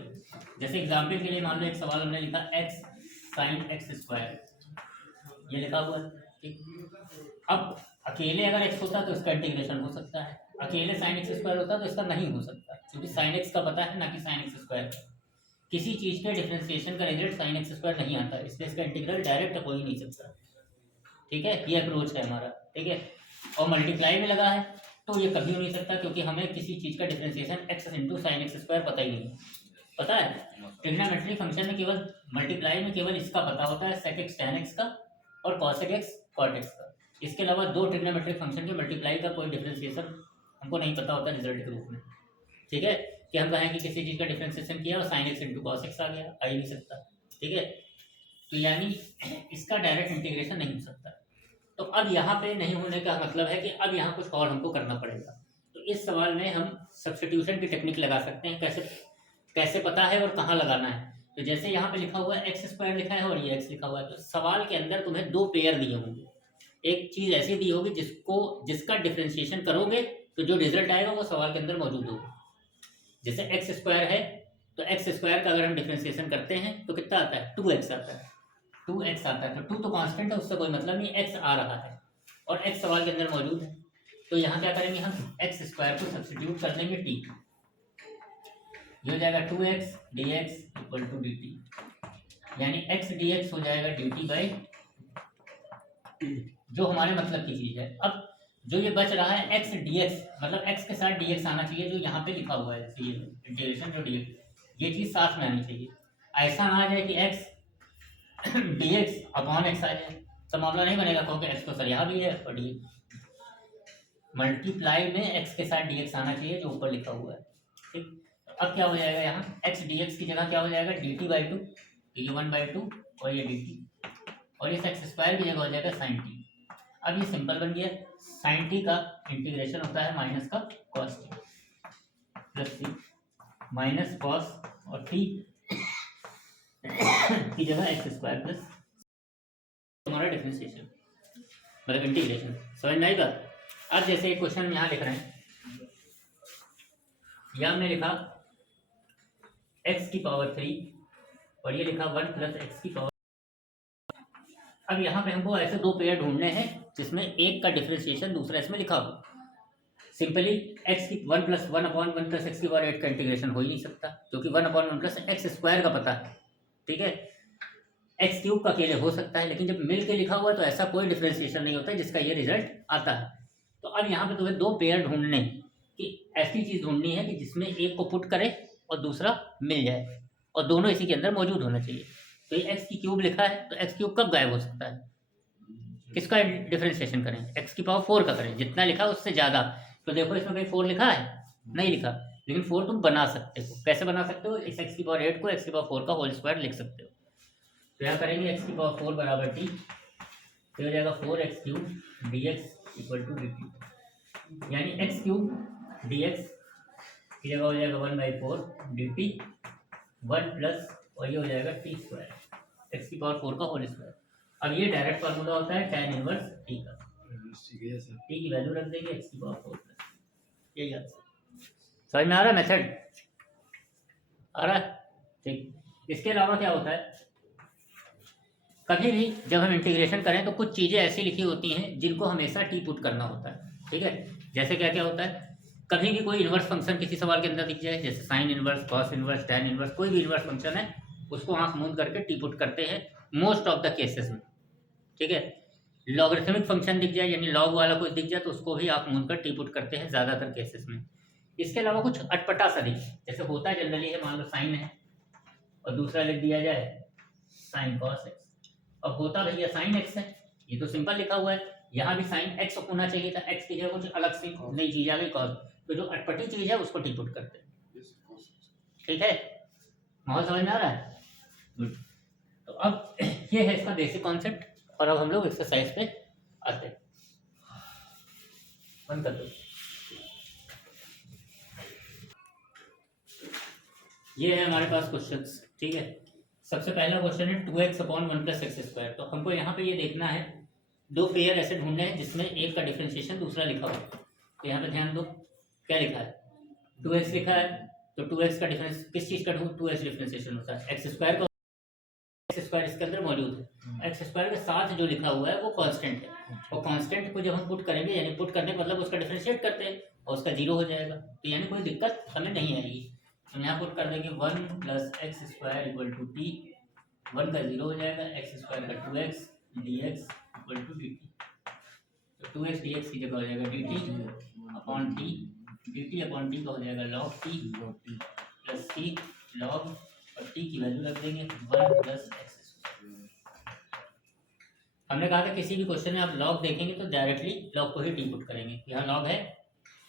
जैसे एग्जाम्पल के लिए मान लो एक सवाल हमने लिखा x sin x², ये लिखा हुआ है, ठीक। अब अकेले अगर x होता तो इसका इंटीग्रेशन हो सकता है, अकेले sin x² होता तो इसका नहीं हो सकता, क्योंकि sin x का पता है ना कि sin x²। किसी चीज़ के डिफरेंशिएशन का रिजल्ट sin x² नहीं आता, इसलिए इसका इंटीग्रल डायरेक्ट हो ही नहीं सकता, ठीक है। ये अप्रोच है हमारा, ठीक है। और मल्टीप्लाई में लगा है तो ये कभी हो नहीं सकता, क्योंकि हमें किसी चीज़ का differentiation x into sine x² पता ही नहीं है, पता है। ट्रिग्नोमेट्रिक फंक्शन में केवल मल्टीप्लाई में केवल इसका पता होता है sec x tan x का और cos x cot x का, इसके अलावा दो ट्रिग्नोमेट्रिक फंक्शन के मल्टीप्लाई का कोई डिफरेंशिएशन हमको नहीं पता होता रिजल्ट के रूप में, ठीक है। कि हम कहें कि किसी चीज़ का डिफरेंशिएशन किया और sin x into cos x आ गया, आ ही नहीं सकता, ठीक है। तो यानी इसका डायरेक्ट इंटीग्रेशन नहीं हो सकता। तो अब यहाँ पे नहीं होने का मतलब है कि अब यहाँ कुछ और हमको करना पड़ेगा। तो इस सवाल में हम सब्स्टिट्यूशन की टेक्निक लगा सकते हैं, कैसे पता है और कहाँ लगाना है। तो जैसे यहाँ पे लिखा हुआ है x² लिखा है और ये x लिखा हुआ है, तो सवाल के अंदर तुम्हें दो पेयर दिए होंगे, एक चीज़ ऐसी दी होगी जिसका डिफ्रेंशिएशन करोगे तो जो रिजल्ट आएगा वो सवाल के अंदर मौजूद होगा। जैसे x² है तो x² का अगर हम डिफ्रेंशिएशन करते हैं तो कितना आता है, 2x आता है, 2x आता है। तो 2 तो कांस्टेंट है, उससे कोई मतलब नहीं, x आ रहा है और x सवाल के अंदर मौजूद है। तो यहाँ क्या करेंगे हम, x² को सब्स्टिट्यूट कर देंगे t, ये हो जाएगा 2x dx equal to dt, यानी x dx हो जाएगा dt बाई, जो हमारे मतलब की चीज़ है। अब जो ये बच रहा है x dx, मतलब x के साथ dx आना चाहिए, जो यहाँ पे लिखा हुआ है, जैसे ये इंटीग्रेशन जो dx, ये चीज़ साथ में आनी चाहिए। ऐसा ना आ जाए कि x dx अपॉन x आ जाए, तो मामला नहीं बनेगा, क्योंकि x तो सर यहाँ भी है और dx मल्टीप्लाई में x के साथ dx आना चाहिए जो ऊपर लिखा हुआ है, ठीक। अब क्या हो जाएगा, यहाँ x dx की जगह क्या हो जाएगा, dt/2, ये 1/2 और ये dt, और इस x² की जगह हो जाएगा sin t। अब ये सिंपल बन गया, sin t का इंटीग्रेशन होता है माइनस का cos t plus c minus cos और टी की जगह एक्स स्क्वायर प्लस हमारा डिफरेंशिएशन मतलब इंटीग्रेशन। समझ में आई बात? अब जैसे एक क्वेश्चन यहाँ लिख रहे हैं, यहाँ हमने लिखा x की पावर 3 और ये लिखा 1 प्लस एक्स की पावर। अब यहाँ पे हमको ऐसे दो पेयर ढूंढने हैं जिसमें एक का डिफरेंशिएशन दूसरा इसमें लिखा हो। सिंपली x की 1 प्लस 1 अपॉन 1 प्लस एक्स की पावर 8 का इंटीग्रेशन हो ही नहीं सकता, क्योंकि 1 अपॉन 1 प्लस एक्स स्क्वायर का पता है। ठीक है, एक्स क्यूब का अकेले हो सकता है, लेकिन जब मिल के लिखा हुआ है तो ऐसा कोई डिफरेंशिएशन नहीं होता है जिसका ये रिजल्ट आता है। तो अब यहाँ पे तुम्हें दो पेयर ढूंढने कि ऐसी चीज़ ढूंढनी है कि जिसमें एक को पुट करे और दूसरा मिल जाए, और दोनों इसी के अंदर मौजूद होना चाहिए। तो ये एक्स की क्यूब लिखा है, तो एक्स क्यूब कब गायब हो सकता है? किसका डिफरेंशिएशन करें? एक्स की पावर 4 का करें, जितना लिखा उससे ज़्यादा। तो देखो इसमें कहीं 4 लिखा है? नहीं लिखा, लेकिन 4 तुम बना सकते हो। कैसे बना सकते हो? इस एक्स की पावर 8 को एक्स की पावर 4 का होल स्क्वायर लिख सकते हो। तो यहाँ करेंगे एक्स की पावर 4 बराबर टी, तो हो जाएगा 4x cube D x equal to D T, यानी एक्स क्यूब डी एक्स की जगह हो जाएगा 1/4 डी टी 1 प्लस और ये हो जाएगा टी स्क्वायर एक्स की पावर 4 का होल स्क्वायर। अब ये डायरेक्ट फार्मूला होता है tan इनवर्स टी का। टी की वैल्यू रख देंगे एक्स की पावर 4 प्लस, यही आंसर। समझ में आ रहा है? मेथड आ रहा है? ठीक। इसके अलावा क्या होता है, कभी भी जब हम इंटीग्रेशन करें तो कुछ चीज़ें ऐसी लिखी होती हैं जिनको हमेशा टी पुट करना होता है। ठीक है, जैसे क्या क्या होता है, कभी भी कोई इन्वर्स फंक्शन किसी सवाल के अंदर दिख जाए, जैसे sign inverse, cos inverse, tan inverse, कोई भी इन्वर्स फंक्शन है उसको आंख मूंद करके टी पुट करते हैं मोस्ट ऑफ द केसेस में। ठीक है, लॉगरिथमिक फंक्शन दिख जाए यानी लॉग वाला कुछ दिख जाए तो उसको भी आंख मूंद कर टी पुट करते हैं ज़्यादातर केसेस में। इसके अलावा कुछ अटपटा सा दिख, जैसे होता है जनरली है, मान लो साइन है और दूसरा लिख दिया जाए साइन कॉस एक्स। अब होता भैया साइन एक्स है, ये तो सिंपल लिखा हुआ है, यहाँ भी साइन एक्स होना चाहिए था, एक्स की जगह कुछ अलग सी नई चीज आ गई कॉस। तो जो अटपटी चीज है उसको टी पुट करते हैं। ठीक है, माहौल समझ में आ रहा है? गुड। तो अब ये है इसका बेसिक कॉन्सेप्ट, और अब हम लोग एक्सरसाइज पे आते हैं। बंद कर दो। ये है हमारे पास क्वेश्चंस। ठीक है, सबसे पहला क्वेश्चन है 2x upon 1 plus x square. तो हमको यहाँ पे ये देखना है, दो पेयर ऐसे ढूंढने हैं जिसमें एक का डिफरेंशिएशन दूसरा लिखा हुआ। तो यहाँ पे ध्यान दो, क्या लिखा है? 2x लिखा है, तो 2x का डिफरेंस किस चीज़ का 2x डिफरेंशिएशन होता है? एक्स स्क्वायर का। एक्स स्क्वायर इसके अंदर मौजूद है, एक्स स्क्वायर के साथ जो लिखा हुआ है वो कांस्टेंट है, और कांस्टेंट को जब हम पुट करेंगे, यानी पुट करने का मतलब उसका डिफरेंशिएट करते हैं और उसका जीरो हो जाएगा, तो यानी कोई दिक्कत हमें नहीं आएगी। हम यहाँ पुट कर देंगे 1 plus x square equal to t, 1 का जीरो हो जाएगा, एक्स स्क्वायर का 2x d x equal to D t. तो 2x डी एक्स की जगह हो जाएगा d t upon t, d t upon t का हो जाएगा log t plus t log, और टी की वैल्यू रख देंगे 1 प्लस एक्स स्क्वायर। हमने कहा था किसी भी क्वेश्चन में आप लॉग देखेंगे तो डायरेक्टली लॉग को ही टी पुट करेंगे। यहाँ लॉग है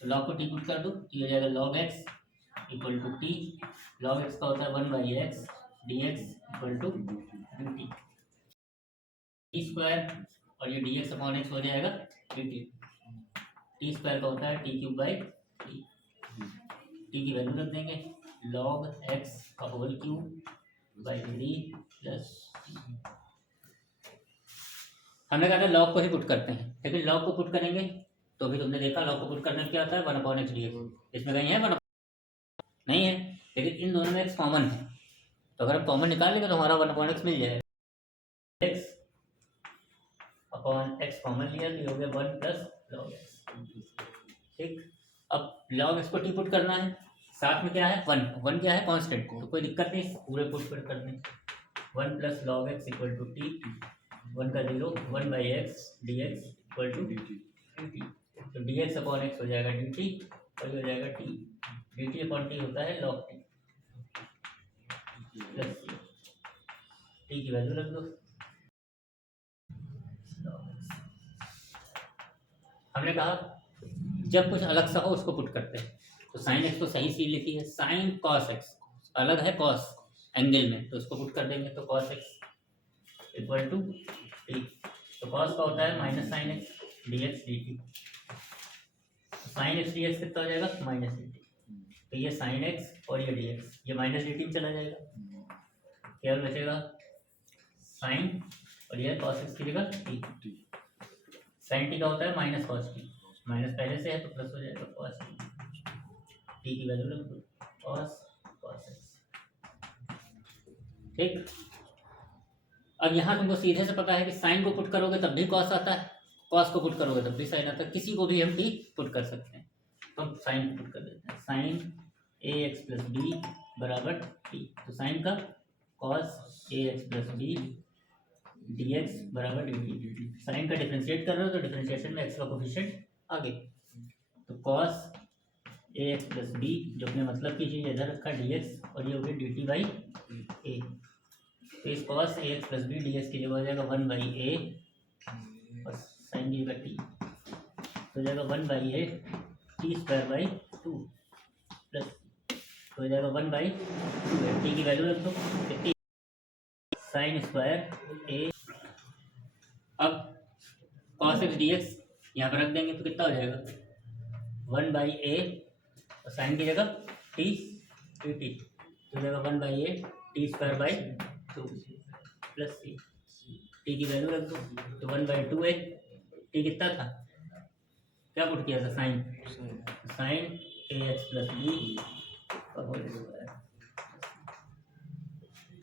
तो लॉग को टी पुट कर दो, तो ये हो जाएगा log x equal to t, log x का होता है 1/x d x equal to D t, t square और ये डी एक्स अपॉन एक्स हो जाएगा डी टी। टी स्क्वायर का होता है T cube by T, T की वैल्यू रख देंगे लॉग एक्स का होल क्यूब बाई 3 प्लस। हमने कहा था लॉग को ही पुट करते हैं, लेकिन लॉग को पुट करेंगे तो भी तुमने देखा लॉग को पुट करने में क्या होता है 1/x डी एक्स। इसमें कहीं है 1 नहीं है, लेकिन इन दोनों में x कॉमन है, तो अगर हम कॉमन निकाल लेंगे तो हमारा 1/x मिल जाएगा। x अपॉन x कॉमन लिया तो हो गया 1 प्लस लॉग x। ठीक, अब लॉग x को टी पुट करना है, साथ में क्या है 1 क्या है कांस्टेंट, तो कोई दिक्कत नहीं पूरे पुट करने। 1 plus log x equal to t, 1 का zero 1/x d x equal to D t, तो डी एक्स अपॉन एक्स हो जाएगा डी टी और ये हो जाएगा t, d t upon t होता है लॉग टी प्लस टी की वैल्यू रख दो। हमने कहा जब कुछ अलग सा हो उसको पुट करते हैं, तो साइन एक्स तो सही चीज लिखी है, साइन कॉस एक्स अलग है कॉस एंगल में, तो उसको पुट कर देंगे तो cos x equal to t, तो कॉस का होता है minus sine x d x d t, sine x d x कितना हो जाएगा माइनस डी टी, तो ये साइन एक्स और ये डी एक्स, ये माइनस डी टी में चला जाएगा, क्या बचेगा साइन और ये कॉस एक्स की जगह टी। साइन टी का होता है माइनस कॉस टी, माइनस पहले से है तो प्लस हो जाएगा कॉस टी की वैल्यू रख दो कॉस एक्स। ठीक, अब यहाँ तुमको सीधे से पता है कि साइन को पुट करोगे तब भी कॉस आता है, कॉस को पुट करोगे तब भी साइन आता है, किसी को भी हम टी पुट कर सकते हैं। तो हम साइन पुट कर देते हैं, sine a x plus b बराबर टी। तो साइन का cos a x plus b d x बराबर डी टी। साइन का डिफ्रेंशिएट कर रहे हो तो डिफ्रेंशिएशन में एक्स का कोफिशिएंट आगे, तो cos a x plus B जो अपने मतलब की चीज़ इधर रखा डी एक्स, और ये हो गया डी टी बाई ए। तो इस cos a x plus b d x की जगह हो जाएगा 1/a और साइन की जगह टी, तो हो जाएगा 1/a t square by 2 plus तो हो जाएगा 1/2 टी की वैल्यू रख दो टी साइन स्क्वायर ए। अब कॉस एक्स डी एक्स यहाँ पर रख देंगे तो कितना हो जाएगा 1/a और साइन की जगह टी टी, तो हो जाएगा 1/a t square by 2 plus c, t की वैल्यू रख दो तो 1/2 है। टी कितना था, क्या पुट किया था sign a x plus B का होल स्क्वायर।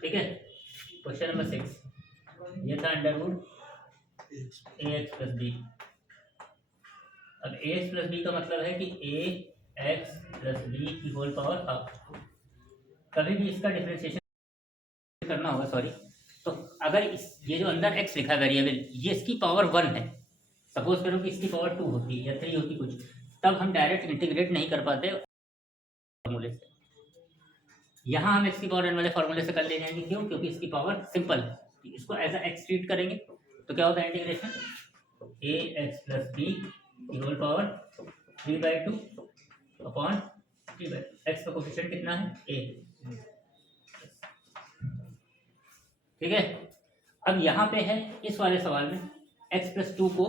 ठीक है, क्वेश्चन नंबर 6 ये था अंडर रूट ए एक्स प्लस बी। अब ए एक्स प्लस बी का मतलब है कि ए एक्स प्लस बी की होल पावर हाफ। कभी भी इसका डिफरेंशिएशन करना होगा, सॉरी, तो अगर ये जो अंदर x लिखा वेरिएबल ये इसकी पावर 1 है, सपोज करो कि इसकी पावर 2 होती है या 3 होती कुछ, तब हम डायरेक्ट इंटीग्रेट नहीं कर पाते फॉर्मूले से। यहाँ हम x की पावर n वाले फॉर्मूले से कर ले जाएंगे, क्यों, क्योंकि इसकी पावर सिंपल है, इसको एज एक्स ट्रीट करेंगे तो क्या होता है इंटीग्रेशन ए एक्स प्लस बी की होल पावर 3/2 अपॉन 3/2। एक्स का कोफिशिएंट कितना है ए। ठीक है, अब यहाँ पे है इस वाले सवाल में x प्लस 2 को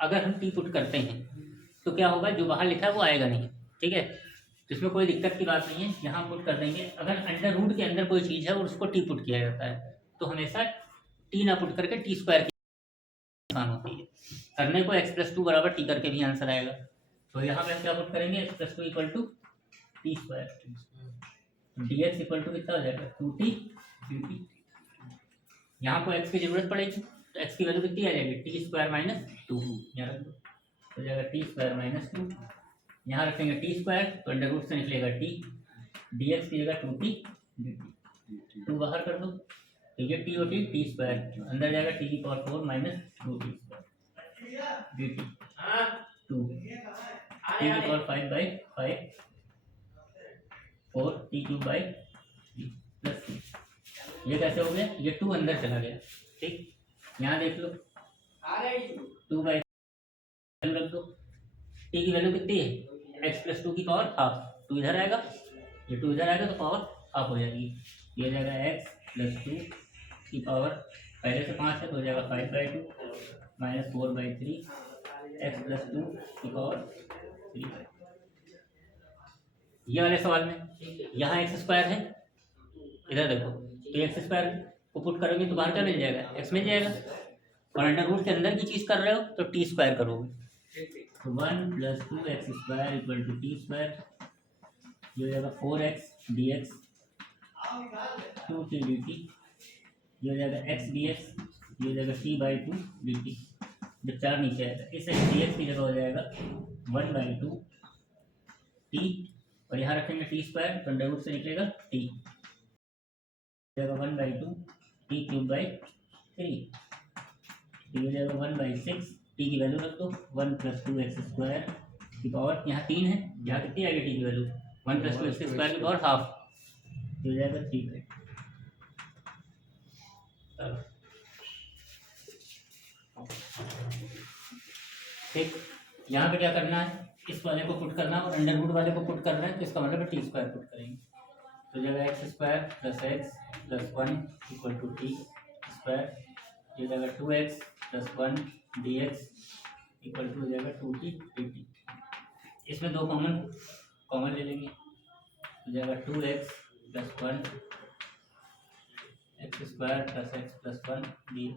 अगर हम टी पुट करते हैं तो क्या होगा, जो बाहर लिखा है वो आएगा नहीं। ठीक है, तो इसमें कोई दिक्कत की बात नहीं है, यहाँ पुट कर देंगे। अगर अंडर रूट के अंदर कोई चीज़ है और उसको टी पुट किया जाता है तो हमेशा टी ना पुट करके टी स्क्वायर की आसान होती है करने को। x प्लस 2 बराबर टी करके भी आंसर आएगा। तो यहाँ पे हम क्या पुट करेंगे, x plus 2 equal to t square d x equal to कितना हो जाएगा 2t डी टी। यहाँ को x की जरूरत पड़ेगी तो x की वैल्यू कितनी आ जाएगी टी स्क्वायर माइनस 2, यहाँ रख दो हो जाएगा टी स्क्वायर माइनस 2। यहाँ रखेंगे टी स्क्वायर तो अंडर रूट से निकलेगा टी, डी एक्स की जगह 2t डी टी, 2 बाहर कर दो तो ये टी और टी स्क्वायर अंदर जाएगा टी की power 4 minus 2t square d t 2 t की power 5/5 4 t cube by plus ये कैसे हो गया, ये 2 अंदर चला गया। ठीक, यहाँ देख लो 2/, रख दो टी की वैल्यू कितनी है x प्लस 2 की पावर हाफ, 2 इधर आएगा, ये 2 इधर आएगा तो पावर हाफ हो जाएगी, ये जाएगा x प्लस 2 की पावर पहले से 5 है तो हो जाएगा 5/2 माइनस 4/3 x प्लस 2 की पावर 3। ये वाले सवाल में यहाँ एक्स स्क्वायर है, इधर देखो तो एक्स स्क्वायर को पुट करोगे तो बाहर क्या मिल जाएगा एक्स मिल जाएगा, और अंडर रूट के अंदर की चीज़ कर रहे हो तो टी स्क्वायर करोगे तो 1 plus 2x square equal to t square, ये हो जाएगा 4x D x 2t D T, ये हो जाएगा x डी एक्स, ये हो जाएगा t/2 डी टी। जब 4 नीचे आएगा इस डी एक्स की जगह हो जाएगा 1/2 t, और यहाँ रखेंगे टी स्क्वायर तो अंडर रूट से निकलेगा t, जाएगा 1/2 टी क्यूब बाई 3, तो ये जाएगा 1/6 टी की वैल्यू रख दो 1 प्लस 2x स्क्वायर की पावर यहाँ 3 है, यहाँ कितनी आएगी टी की वैल्यू 1 प्लस 2x स्क्वायर की पावर हाफ, तो हो जाएगा 3। ठीक, यहाँ पे क्या करना है, इस वाले को पुट करना और अंडर रूट वाले को पुट करना है, तो इसका मतलब टी स्क्वायर पुट करेंगे तो जाएगा x square plus x plus 1 equal to t square, ये जाएगा 2x plus 1 d x equal to हो जाएगा 2t डी टी। इसमें 2 कॉमन ले लेंगे हो जाएगा 2x plus 1 x square plus x plus 1 dx।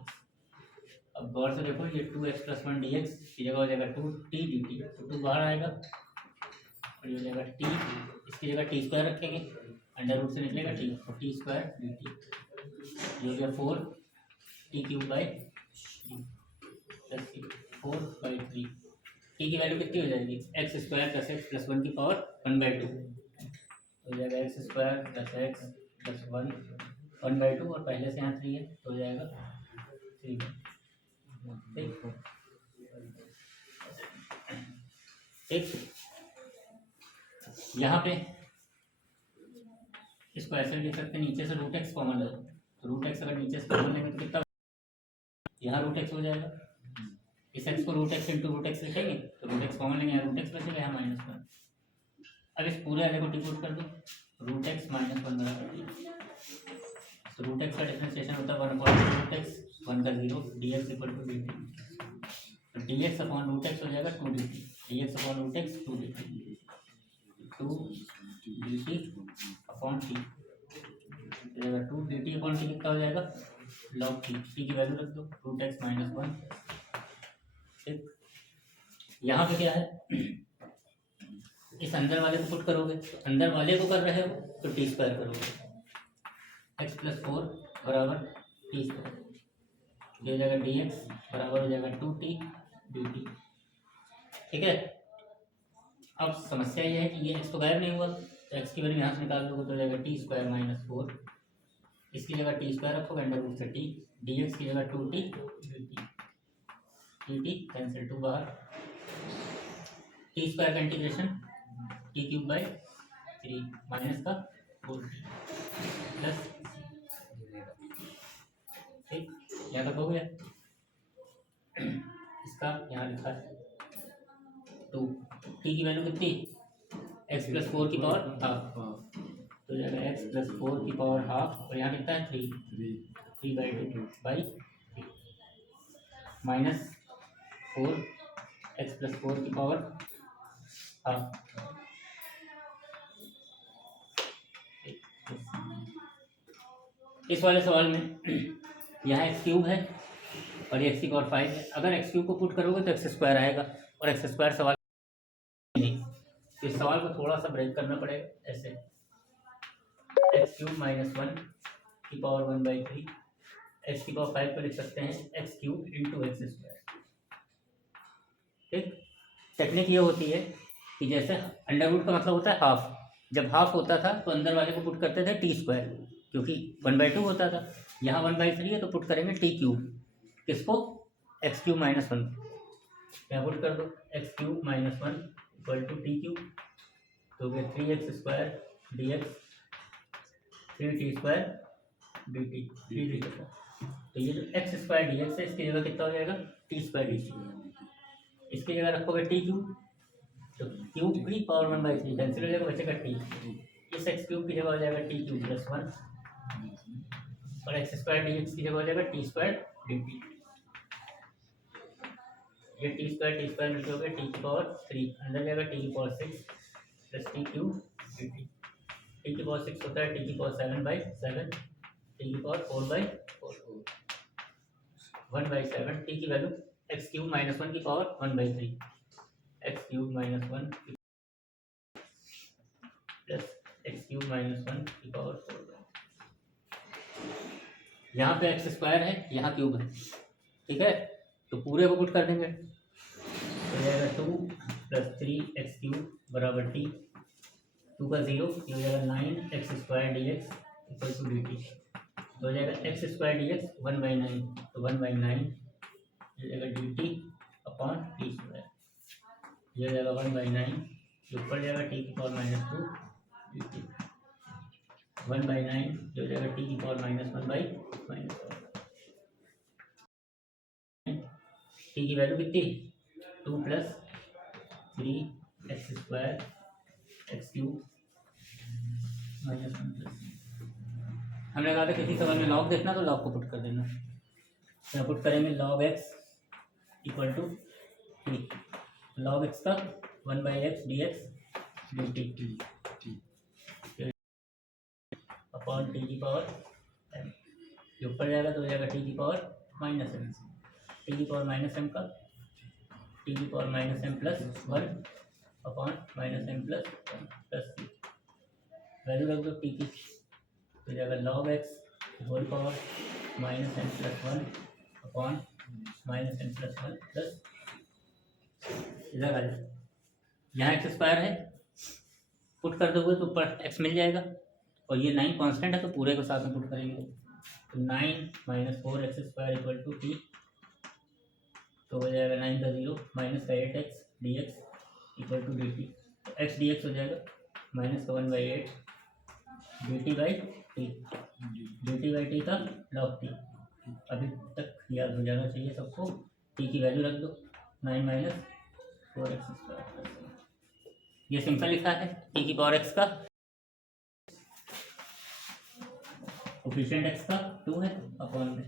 अब गौर से देखो ये 2x प्लस 1 dx की जगह हो जाएगा 2t dt, तो 2 बाहर आएगा और ये हो जाएगा t, इसकी जगह टी स्क्वायर रखेंगे, अंडर रूट से निकलेगा t, तो टी स्क्वायर dt, ये हो गया 4t cube by plus 4/3। T की वैल्यू कितनी हो जाएगी, x square plus x plus 1 की पावर 1/2 हो जाएगा, x square plus x plus 1/2 और पहले से यहाँ 3 है तो हो जाएगा 3। ठीक, यहाँ पे इसको ऐसे लिख सकते हैं, नीचे से रूट एक्स कॉमन लो, तो रूट एक्स अगर नीचे से कॉमन लेंगे तो कितना, यहाँ रूट एक्स हो जाएगा, इस एक्स को root x into root x लिखेंगे तो रूट एक्स कॉमन लेंगे, यहाँ रूट एक्स बचेगा, यहाँ -1। अब इस पूरे आगे को डिकोड कर दो, रूट एक्स -1 बराबर टी, तो रूट एक्स का डिफरेंशिएशन होता है 1/√x 1 का 0 dx इक्वल टू dt, तो dx अपॉन रूट एक्स हो जाएगा 2 dt, dx upon root x 2 dt, 2 dt upon t हो जाएगा, 2 dt अपॉन टी कितना हो जाएगा, log t, t की वैल्यू रख दो, रूट एक्स -1। ठीक, यहाँ पे क्या है, इस अंदर वाले को पुट करोगे, तो अंदर वाले को कर रहे हो तो टी स्क्वायर करोगे, एक्स प्लस 4 बराबर टी स्क्वायर, हो जाएगा डी एक्स बराबर हो जाएगा 2t dt। ठीक है, अब समस्या ये है कि ये एक्स तो गायब नहीं हुआ, तो एक्स की वैल्यू यहाँ से निकाल दोगे तो हो जाएगा टी स्क्वायर -4, इसकी जगह टी स्क्वायर रखोगे अंडर रूट से टी, डी एक्स की जगह 2t dt कैंसिल, 2 बाहर, टी स्क्वायर का integration T cube by 3 minus का 4 प्लस, ठीक, यहाँ तक हो गया, इसका यहाँ लिखा है 2, टी की वैल्यू कितनी, एक्स प्लस 4 की पावर हाफ, तो जाएगा एक्स प्लस 4 की पावर हाफ, और यहाँ कितना है 3/2 बाई -4 एक्स प्लस 4 की पावर हाफ। इस वाले सवाल में यहाँ एक्स क्यूब है और ये एक्स की पावर 5 है, अगर एक्स क्यूब को पुट करोगे तो एक्स स्क्वायर आएगा, और एक्स स्क्वायर सवाल नहीं, तो इस सवाल को थोड़ा सा ब्रेक करना पड़ेगा, ऐसे एक्स क्यूब -1 की पावर 1/3, एक्स की पावर 5 को लिख सकते हैं x cube into x square. ठीक, टेक्निक ये होती है कि जैसे अंडर रूट का मतलब होता है हाफ, जब हाफ होता था तो अंदर वाले को पुट करते थे टी स्क्वायर, क्योंकि 1/2 होता था, यहाँ 1/3 है तो पुट करेंगे टी क्यूब, किसको, एक्स क्यूब -1, यहाँ पुट कर दो x cube -1 equal to t cube, तो 3x square d x 3t square d t, तो ये जो एक्स स्क्वायर डी एक्स है इसकी जगह कितना हो जाएगा टी स्क्वायर डी टी, इसकी जगह रखोगे टी क्यूब, तो क्यूब की पावर 1/3 कैंसिल हो जाएगा, बचेगा टी, इस एक्स क्यूब की जगह हो जाएगा टी क्यूब प्लस 1, और एक्स स्क्वायर डी एक्स की जगह हो जाएगा टी स्क्वायर डी टी, ये टी स्क्वायर मिलकर हो गया टी की पावर 3, अंदर जाएगा टी की power 6 plus T cube D t, T की पावर 6 होता है टी की पावर 7/7, टी की पावर 4/4 1/7, टी की वैल्यू एक्स क्यूब -1 की power 1/3, x cube -1 plus x cube -1 की पावर 4, यहाँ पे एक्स स्क्वायर है, यहाँ क्यूब है, ठीक है, तो पूरे को पुट कर देंगे, तो जाएगा 2 प्लस 3x क्यूब बराबर टी, 2 का 0, ये हो जाएगा 9x square d x equal to D t, तो हो जाएगा एक्स स्क्वायर डी एक्स 1/9, तो 1/9 ये हो जाएगा d t upon T square, ये हो जाएगा 1/9, जो ऊपर जाएगा टी की पावर -2 डी टी, 1/9 जो हो जाएगा टी की पावर -1/-1, टी की वैल्यू कितनी 2 plus 3x square x cube -1 plus, हमने कहा था किसी सवाल में लॉग देखना तो लॉग को पुट कर देना, यहाँ पुट करेंगे log x equal to t, log x का 1/x d x d t, upon t की पावर m। ये ऊपर जाएगा तो हो जाएगा टी की पावर माइनस m, टी की पावर माइनस m का टी की power minus m plus 1 upon minus m plus 1 plus c। Value रख दो टी की, तो जाएगा log x whole power minus m plus 1 upon minus m plus 1 plus, इधर आ जाए, यहाँ एक्स स्क्वायर है, पुट कर दोगे तो ऊपर x मिल जाएगा, और ये 9 कांस्टेंट है तो पूरे को साथ में पुट करेंगे तो 9 minus 4x square equal to t, तो हो जाएगा 9 का 0 माइनस का 8x dx equal to D t, तो x dx हो जाएगा माइनस का 1/8 dt by t, dt by t का log टी। अभी तक याद हो जाना चाहिए सबको, टी की वैल्यू रख दो 9 माइनस 4x स्क्वायर, ये सिंपल लिखा है टी की पावर x का, कोफिशिएंट x का 2 है अपॉन में